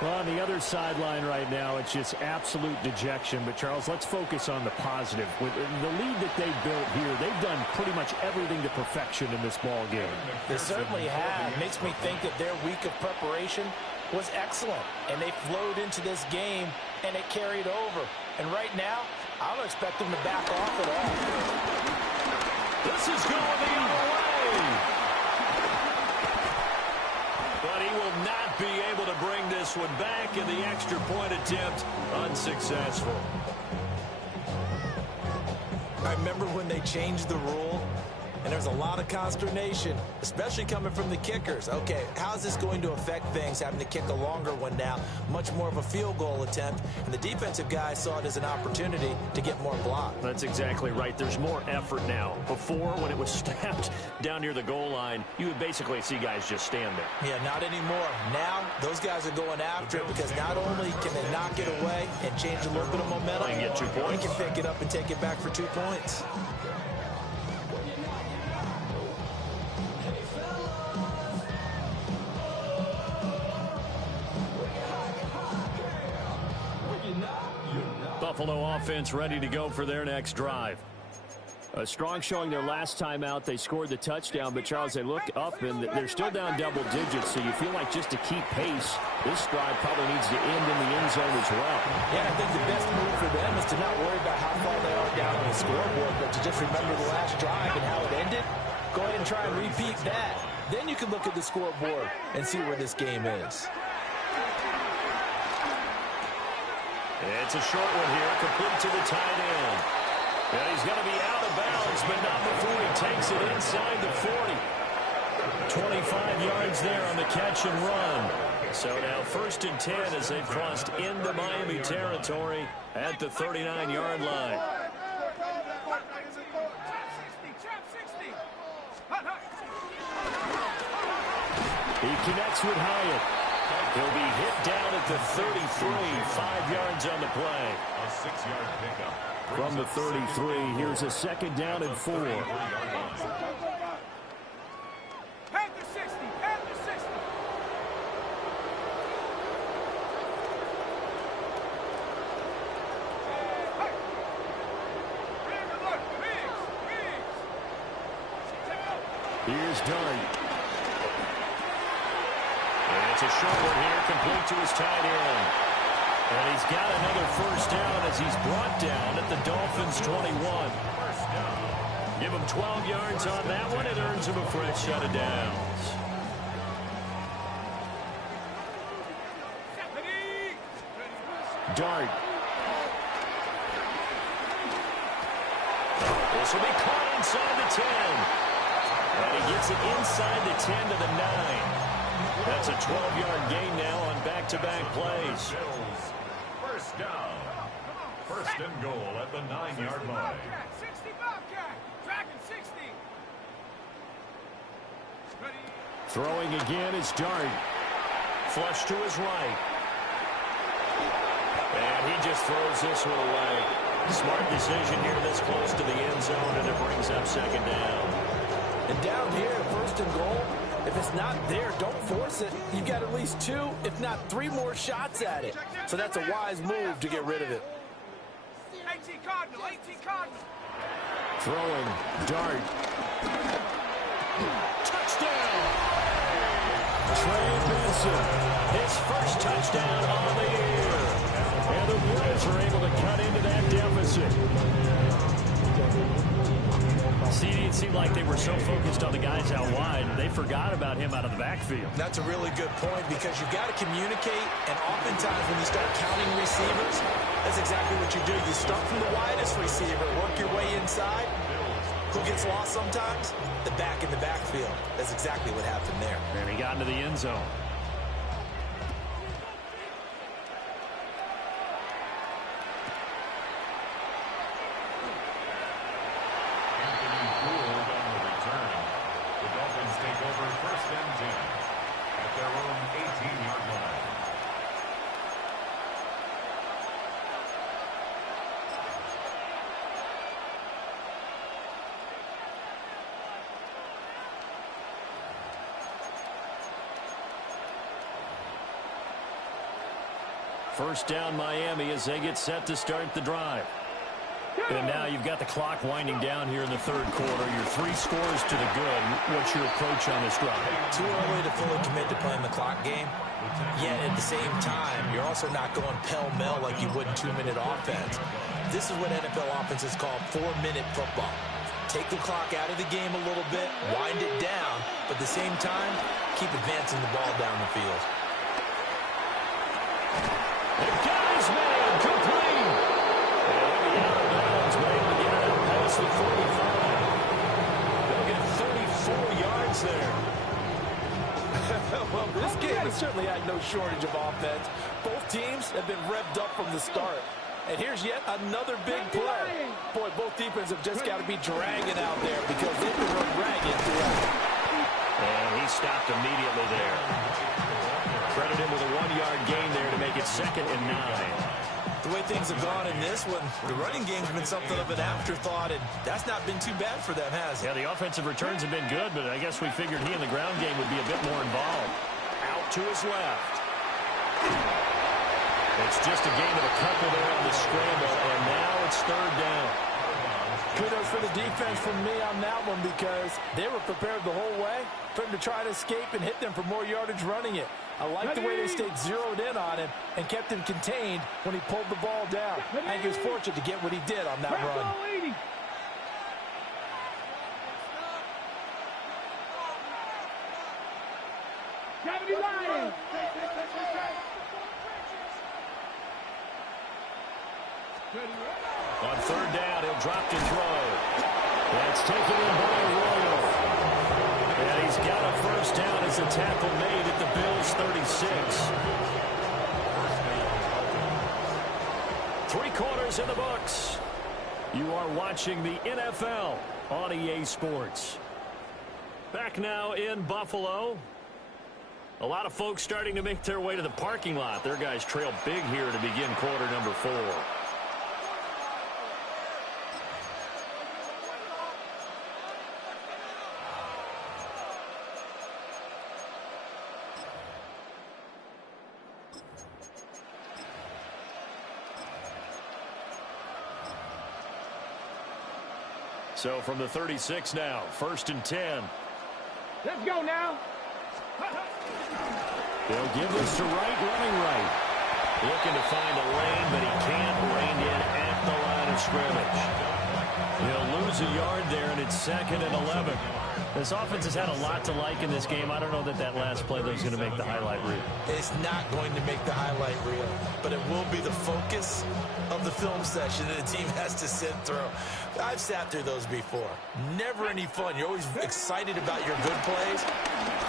Well, on the other sideline right now, it's just absolute dejection. But, Charles, let's focus on the positive. With the lead that they built here, they've done pretty much everything to perfection in this ball game. They certainly have. Makes me think that their week of preparation was excellent. And they flowed into this game, and it carried over. And right now, I don't expect them to back off at all. This is going the other way. But he will not be able to bring this one back, and the extra point attempt unsuccessful. I remember when they changed the rule, and there was a lot of consternation, especially coming from the kickers. Okay, how's this going to affect things, having to kick a longer one now, much more of a field goal attempt, and the defensive guys saw it as an opportunity to get more blocks. That's exactly right. There's more effort now. Before, when it was snapped down near the goal line, you would basically see guys just stand there. Yeah, not anymore. Now, those guys are going after it because not only can they knock it away and change a little bit of momentum, and get 2 points. they can pick it up and take it back for 2 points. Buffalo offense ready to go for their next drive. A strong showing their last time out. They scored the touchdown, but, Charles, they look up, and they're still down double digits, so you feel like just to keep pace, this drive probably needs to end in the end zone as well. Yeah, I think the best move for them is to not worry about how far they are down on the scoreboard, but to just remember the last drive and how it ended. Go ahead and try and repeat that. Then you can look at the scoreboard and see where this game is. It's a short one here, complete to the tight end. And he's going to be out of bounds, but not before he takes it inside the 40. 25 yards there on the catch and run. So now 1st and 10 as they've crossed into Miami territory at the 39-yard line. He connects with Hyatt. He'll be hit down at the 33, 5 yards on the play. A 6-yard pickup. From the 33, here's a 2nd down and 4. Panther 60, Panther 60. Here's Dart. And it's a short one here, complete to his tight end. And he's got another 1st down as he's brought down at the Dolphins' 21. Give him 12 yards on that one. It earns him a fresh set of downs. Dart. This will be caught inside the 10. And he gets it inside the 10 to the 9. That's a 12-yard gain now on back-to-back plays. 1st down. 1st and goal at the 9-yard line. 60 Bobcat. Dragon 60. Throwing again is Dart. Flush to his right. And he just throws this one away. Smart decision here this close to the end zone, and it brings up 2nd down. And down here, 1st and goal, if it's not there, don't force it. You've got at least 2, if not 3 more shots at it. So that's a wise move to get rid of it. 18 Cardinal, 18 Cardinal. Throwing, Dart. Touchdown! Trey Benson, his 1st touchdown on the year. And the Braves are able to cut into that deficit. See, it seemed like they were so focused on the guys out wide, they forgot about him out of the backfield. That's a really good point because you've got to communicate, and oftentimes when you start counting receivers, that's exactly what you do. You start from the widest receiver, work your way inside. Who gets lost sometimes? The back in the backfield. That's exactly what happened there. And he got into the end zone. Take over first and 10 at their own 18-yard line. First down Miami as they get set to start the drive. And now you've got the clock winding down here in the third quarter. Your 3 scores to the good. What's your approach on this drive? Too early to fully commit to playing the clock game. Yet at the same time, you're also not going pell-mell like you would in 2-minute offense. This is what NFL offenses call 4-minute football. Take the clock out of the game a little bit, wind it down, but at the same time, keep advancing the ball down the field. The guy's man, complete. The 45. They'll get 34 yards there. Well, this game has certainly had no shortage of offense. Both teams have been revved up from the start. And here's yet another big play. Boy, both defenses have just got to be dragging out there because they've been run ragged throughout. And he stopped immediately there. Credit him with a 1-yard gain there to make it 2nd and 9. The way things have gone in this one, the running game's been something of an afterthought, and that's not been too bad for them, has it? Yeah, the offensive returns have been good, but I guess we figured he in the ground game would be a bit more involved. Out to his left. It's just a gain of a couple there on the scramble, and now it's 3rd down. Kudos for the defense from me on that one because they were prepared the whole way for him to try to escape and hit them for more yardage running it. I like the way they stayed zeroed in on him and kept him contained when he pulled the ball down. I think he was fortunate to get what he did on that run. On 3rd down, he'll drop to throw. That's taken in by Royal. And he's got a first down as a tackle made at the Bills' 36. 3 quarters in the books. You are watching the NFL on EA Sports. Back now in Buffalo. A lot of folks starting to make their way to the parking lot. Their guys trail big here to begin quarter number 4. So from the 36 now, 1st and 10. Let's go now. They'll give this to Wright, running right. Looking to find a lane, but he can't. Reined in at the line of scrimmage. He'll lose a yard there, and it's 2nd and 11. This offense has had a lot to like in this game. I don't know that last play though is going to make the highlight reel. It's not going to make the highlight reel, but it will be the focus of the film session that the team has to sit through. I've sat through those before. Never any fun. You're always excited about your good plays,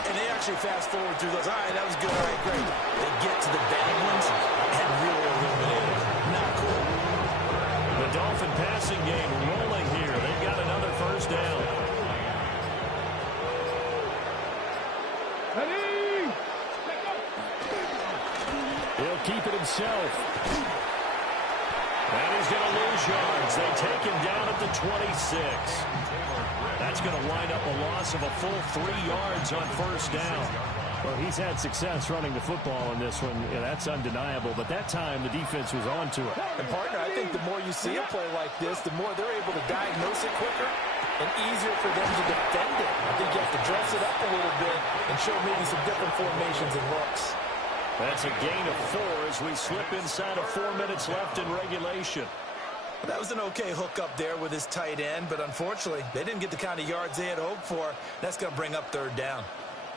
and they actually fast forward through those. All right, that was good. All right, great. They get to the bad ones and really illuminate it. Not cool. The Dolphin passing game rolling here. They've got another first down. He'll keep it himself. And he's going to lose yards. They take him down at the 26. That's going to wind up a loss of a full 3 yards on first down. Well, he's had success running the football in this one. Yeah, that's undeniable. But that time, the defense was on to it. And, partner, I think the more you see a play like this, the more they're able to diagnose it quicker and easier for them to defend it. I think you have to dress it up a little bit and show maybe some different formations and looks. That's a gain of 4 as we slip inside of 4 minutes left in regulation. That was an okay hook up there with his tight end, but unfortunately, they didn't get the kind of yards they had hoped for. That's going to bring up 3rd down.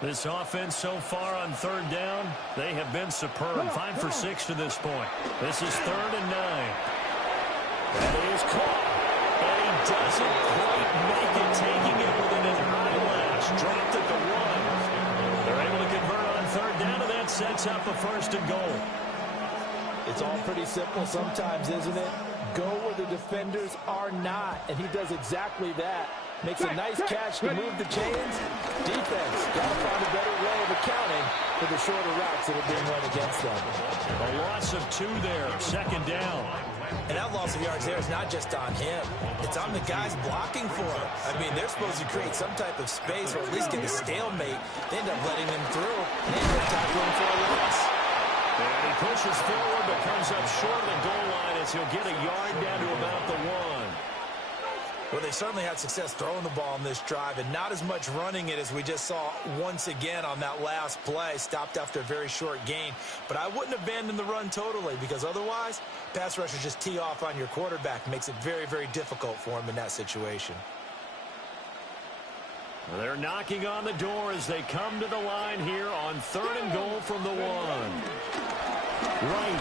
This offense so far on 3rd down, they have been superb. 5 for 6 to this point. This is 3rd and 9. And he is caught. And he doesn't quite make it, taking it with an eyelash. Dropped at the 1. They're able to convert on third down, and that sets up a 1st and goal. It's all pretty simple sometimes, isn't it? Go where the defenders are not, and he does exactly that. Makes a nice catch to move the chains. Defense got to find a better way of accounting for the shorter routes that are being run against them. A loss of 2 there, 2nd down. And that loss of yards there is not just on him. It's on the guys blocking for him. I mean, they're supposed to create some type of space or at least get a stalemate. They end up letting him through. They end up tackling for a loss. And he pushes forward but comes up short of the goal line as he'll get a yard down to about the 1. Well, they certainly had success throwing the ball in this drive and not as much running it as we just saw once again on that last play. Stopped after a very short gain. But I wouldn't abandon the run totally because otherwise, pass rushers just tee off on your quarterback. Makes it very, very difficult for him in that situation. They're knocking on the door as they come to the line here on 3rd and goal from the 1. Right.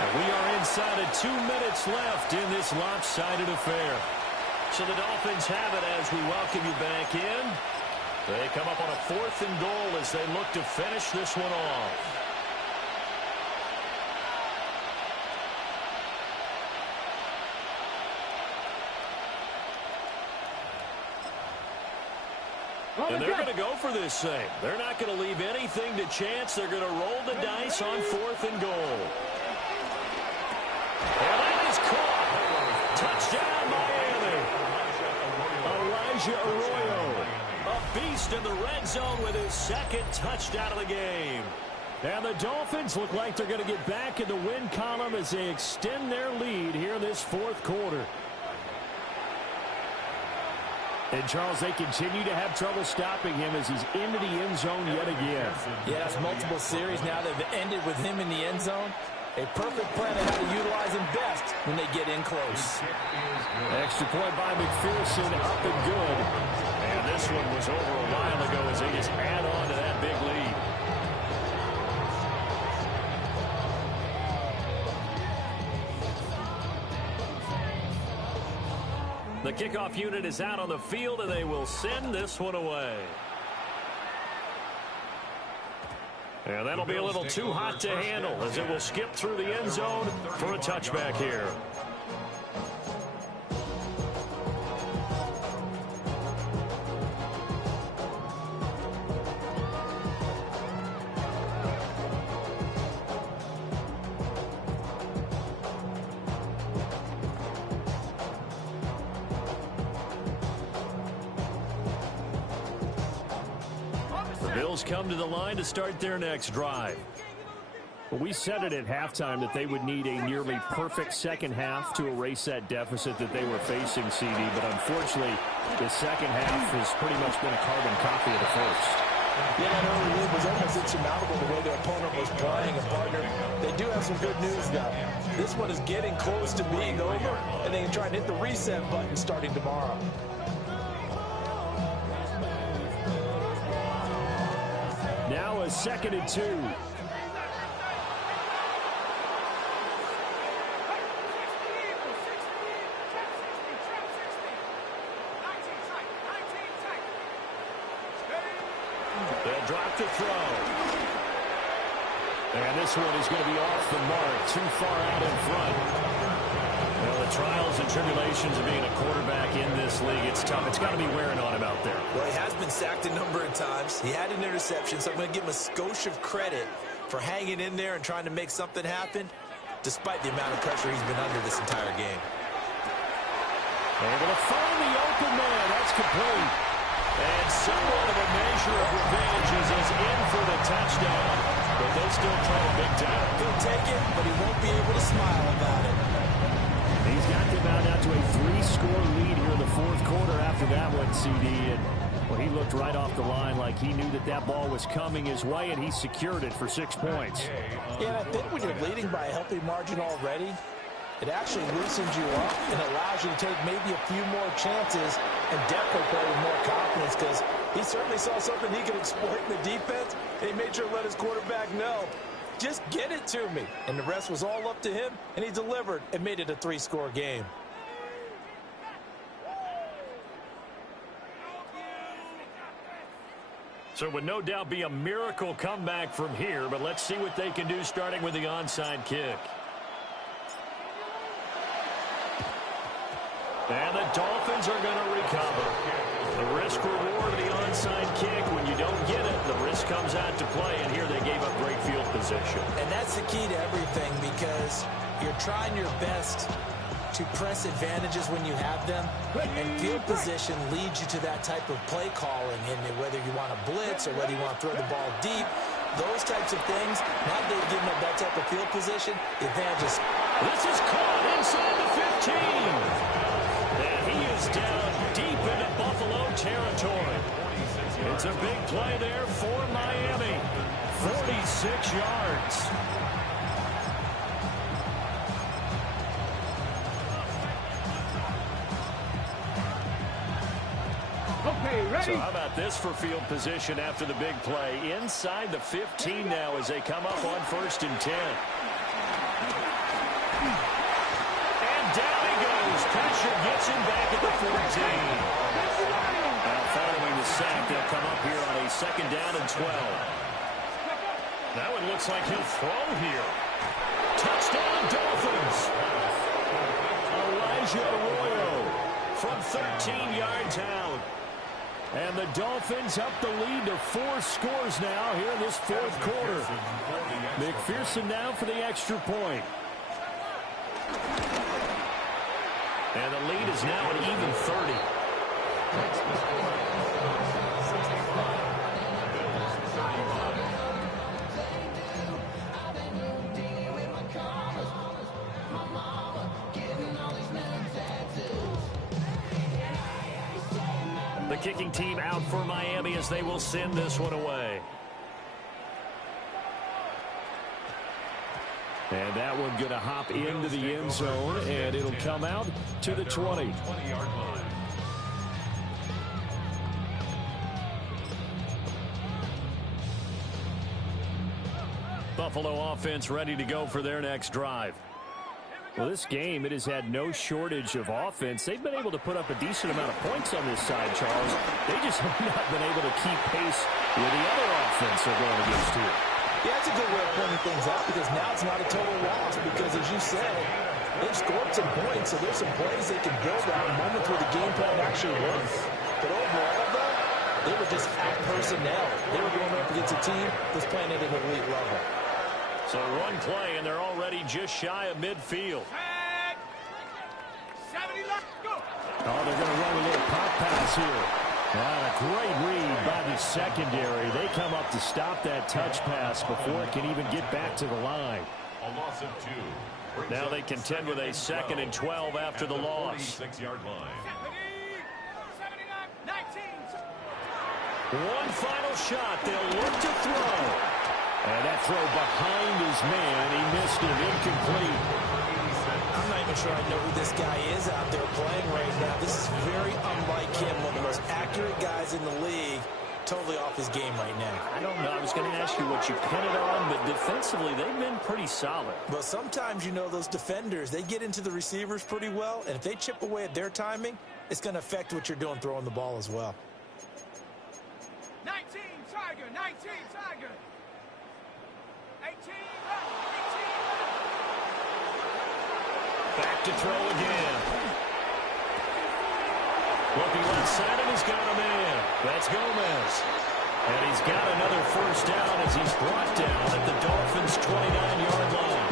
And we are inside of 2 minutes left in this lopsided affair. So the Dolphins have it as we welcome you back in. They come up on a 4th and goal as they look to finish this one off. And they're going to go for this thing. They're not going to leave anything to chance. They're going to roll the dice on 4th and goal. And that is caught. Touchdown, Miami. Elijah Arroyo, a beast in the red zone with his 2nd touchdown of the game. And the Dolphins look like they're going to get back in the win column as they extend their lead here in this 4th quarter. And, Charles, they continue to have trouble stopping him as he's into the end zone yet again. Yeah, that's multiple series now. They've ended with him in the end zone. A perfect plan of how to utilize him best when they get in close. Extra point by McPherson, up and good. And this one was over a while ago as they just add on to that big lead. The kickoff unit is out on the field, and they will send this one away. And that'll be a little too hot to handle as it will skip through the end zone for a touchback here. Bills come to the line to start their next drive. Well, we said it at halftime that they would need a nearly perfect second half to erase that deficit that they were facing, CD. But unfortunately, the second half has pretty much been a carbon copy of the first. Yeah, that early lead was almost insurmountable the way their opponent was playing. And, partner, they do have some good news, though. This one is getting close to being over, and they can try and hit the reset button starting tomorrow. Now a 2nd and 2. They'll drop the throw. And this one is going to be off the mark, too far out in front. Well, the trials and tribulations of being a quarterback in this league, it's tough. It's got to be wearing on him out there. Well, he has been sacked a number of times. He had an interception, so I'm going to give him a skosh of credit for hanging in there and trying to make something happen, despite the amount of pressure he's been under this entire game. Able to find the open man. That's complete. And somewhat of a measure of revenge as he's in for the touchdown. But they still play it big time. He'll take it, but he won't be able to smile about it. He's got them out to a 3-score lead here in the 4th quarter after that one, CD. And well, he looked right off the line like he knew that that ball was coming his way, and he secured it for 6 points. Yeah, and I think when you're leading by a healthy margin already, it actually loosens you up and allows you to take maybe a few more chances and definitely play with more confidence because he certainly saw something he could exploit in the defense. And he made sure to let his quarterback know, just get it to me. And the rest was all up to him, and he delivered and made it a 3-score game. So it would no doubt be a miracle comeback from here, but let's see what they can do starting with the onside kick. And the Dolphins are going to recover. The risk reward of the onside kick, when you don't get it, the risk comes out to play, and here they gave up great field position. And that's the key to everything, because you're trying your best to press advantages when you have them, and field position leads you to that type of play calling, and whether you want to blitz or whether you want to throw the ball deep, those types of things. Now they've given up that type of field position, the advantage is... This is caught inside the 15. And he is down deep into Buffalo territory. It's a big play there for Miami. 46 yards. Okay, ready? So how about this for field position after the big play? Inside the 15 now as they come up on 1st and 10. And down he goes. Pressure gets him back at the 14. Now following the sack, they'll come up here on a 2nd down and 12. That one looks like he'll throw here. Touchdown Dolphins. Elijah Arroyo from 13 yards out. And the Dolphins up the lead to 4 scores now here in this 4th quarter. McPherson now for the extra point. And the lead is now an even 30. The kicking team out for Miami as they will send this one away. And that one going to hop into the end zone, and it'll come out to the 20. 20-yard line. Buffalo offense ready to go for their next drive. Well, this game, it has had no shortage of offense. They've been able to put up a decent amount of points on this side, Charles. They just have not been able to keep pace with the other offense they're going against here. Yeah, that's a good way of pointing things out, because now it's not a total loss, because as you said, they've scored some points, so there's some plays they can build on, moments where the game plan actually works. But overall, though, they were just out personnel. They were going up against a team that's playing at an elite level. So one play, and they're already just shy of midfield. 70 left, go! Oh, they're going to run a little pop pass here. A great read by the secondary. They come up to stop that touch pass before it can even get back to the line. A loss of 2. Now they contend with a 2nd and 12 after the loss. 46-yard line. 79, 19. One final shot. They'll look to throw. And that throw behind his man. He missed it. Incomplete. I'm not even sure I know who this guy is out there playing right now. This is very unlike him, one of the most accurate guys in the league. Totally off his game right now. I don't know. I was going to ask you what you pin it on, but defensively, they've been pretty solid. But sometimes, you know, those defenders, they get into the receivers pretty well, and if they chip away at their timing, it's going to affect what you're doing throwing the ball as well. 19, Tiger, 19, Tiger. 18, 18. Back to throw again. Looking left side, and he's got a man. That's Gomez. And he's got another 1st down as he's brought down at the Dolphins' 29-yard line.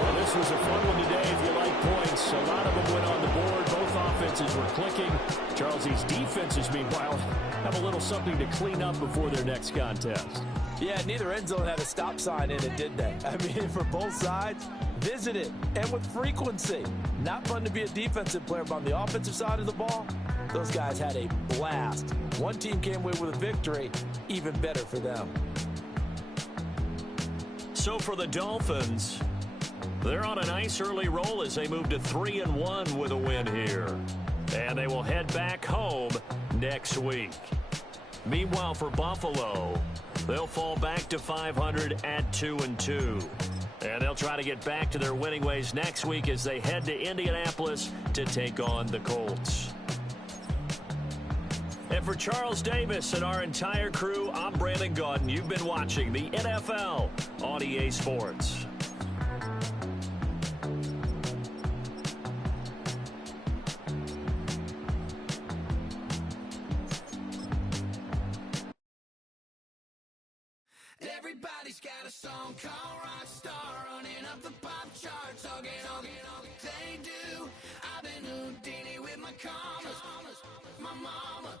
Well, this was a fun one today if you like points. A lot of them went on the board. Both offenses were clicking. Charles, these defenses, meanwhile, have a little something to clean up before their next contest. Yeah, neither end zone had a stop sign in it, did they? I mean, for both sides, visit it, and with frequency. Not fun to be a defensive player, but on the offensive side of the ball, those guys had a blast. One team came away with a victory, even better for them. So for the Dolphins, they're on a nice early roll as they move to 3-1 with a win here. And they will head back home next week. Meanwhile, for Buffalo, they'll fall back to 500 at 2-2. And they'll try to get back to their winning ways next week as they head to Indianapolis to take on the Colts. And for Charles Davis and our entire crew, I'm Brandon Gaudin. You've been watching the NFL on EA Sports. Everybody's got a song called Rockstar, running up the pop charts, they do. I've been Houdini with my commas, my mama,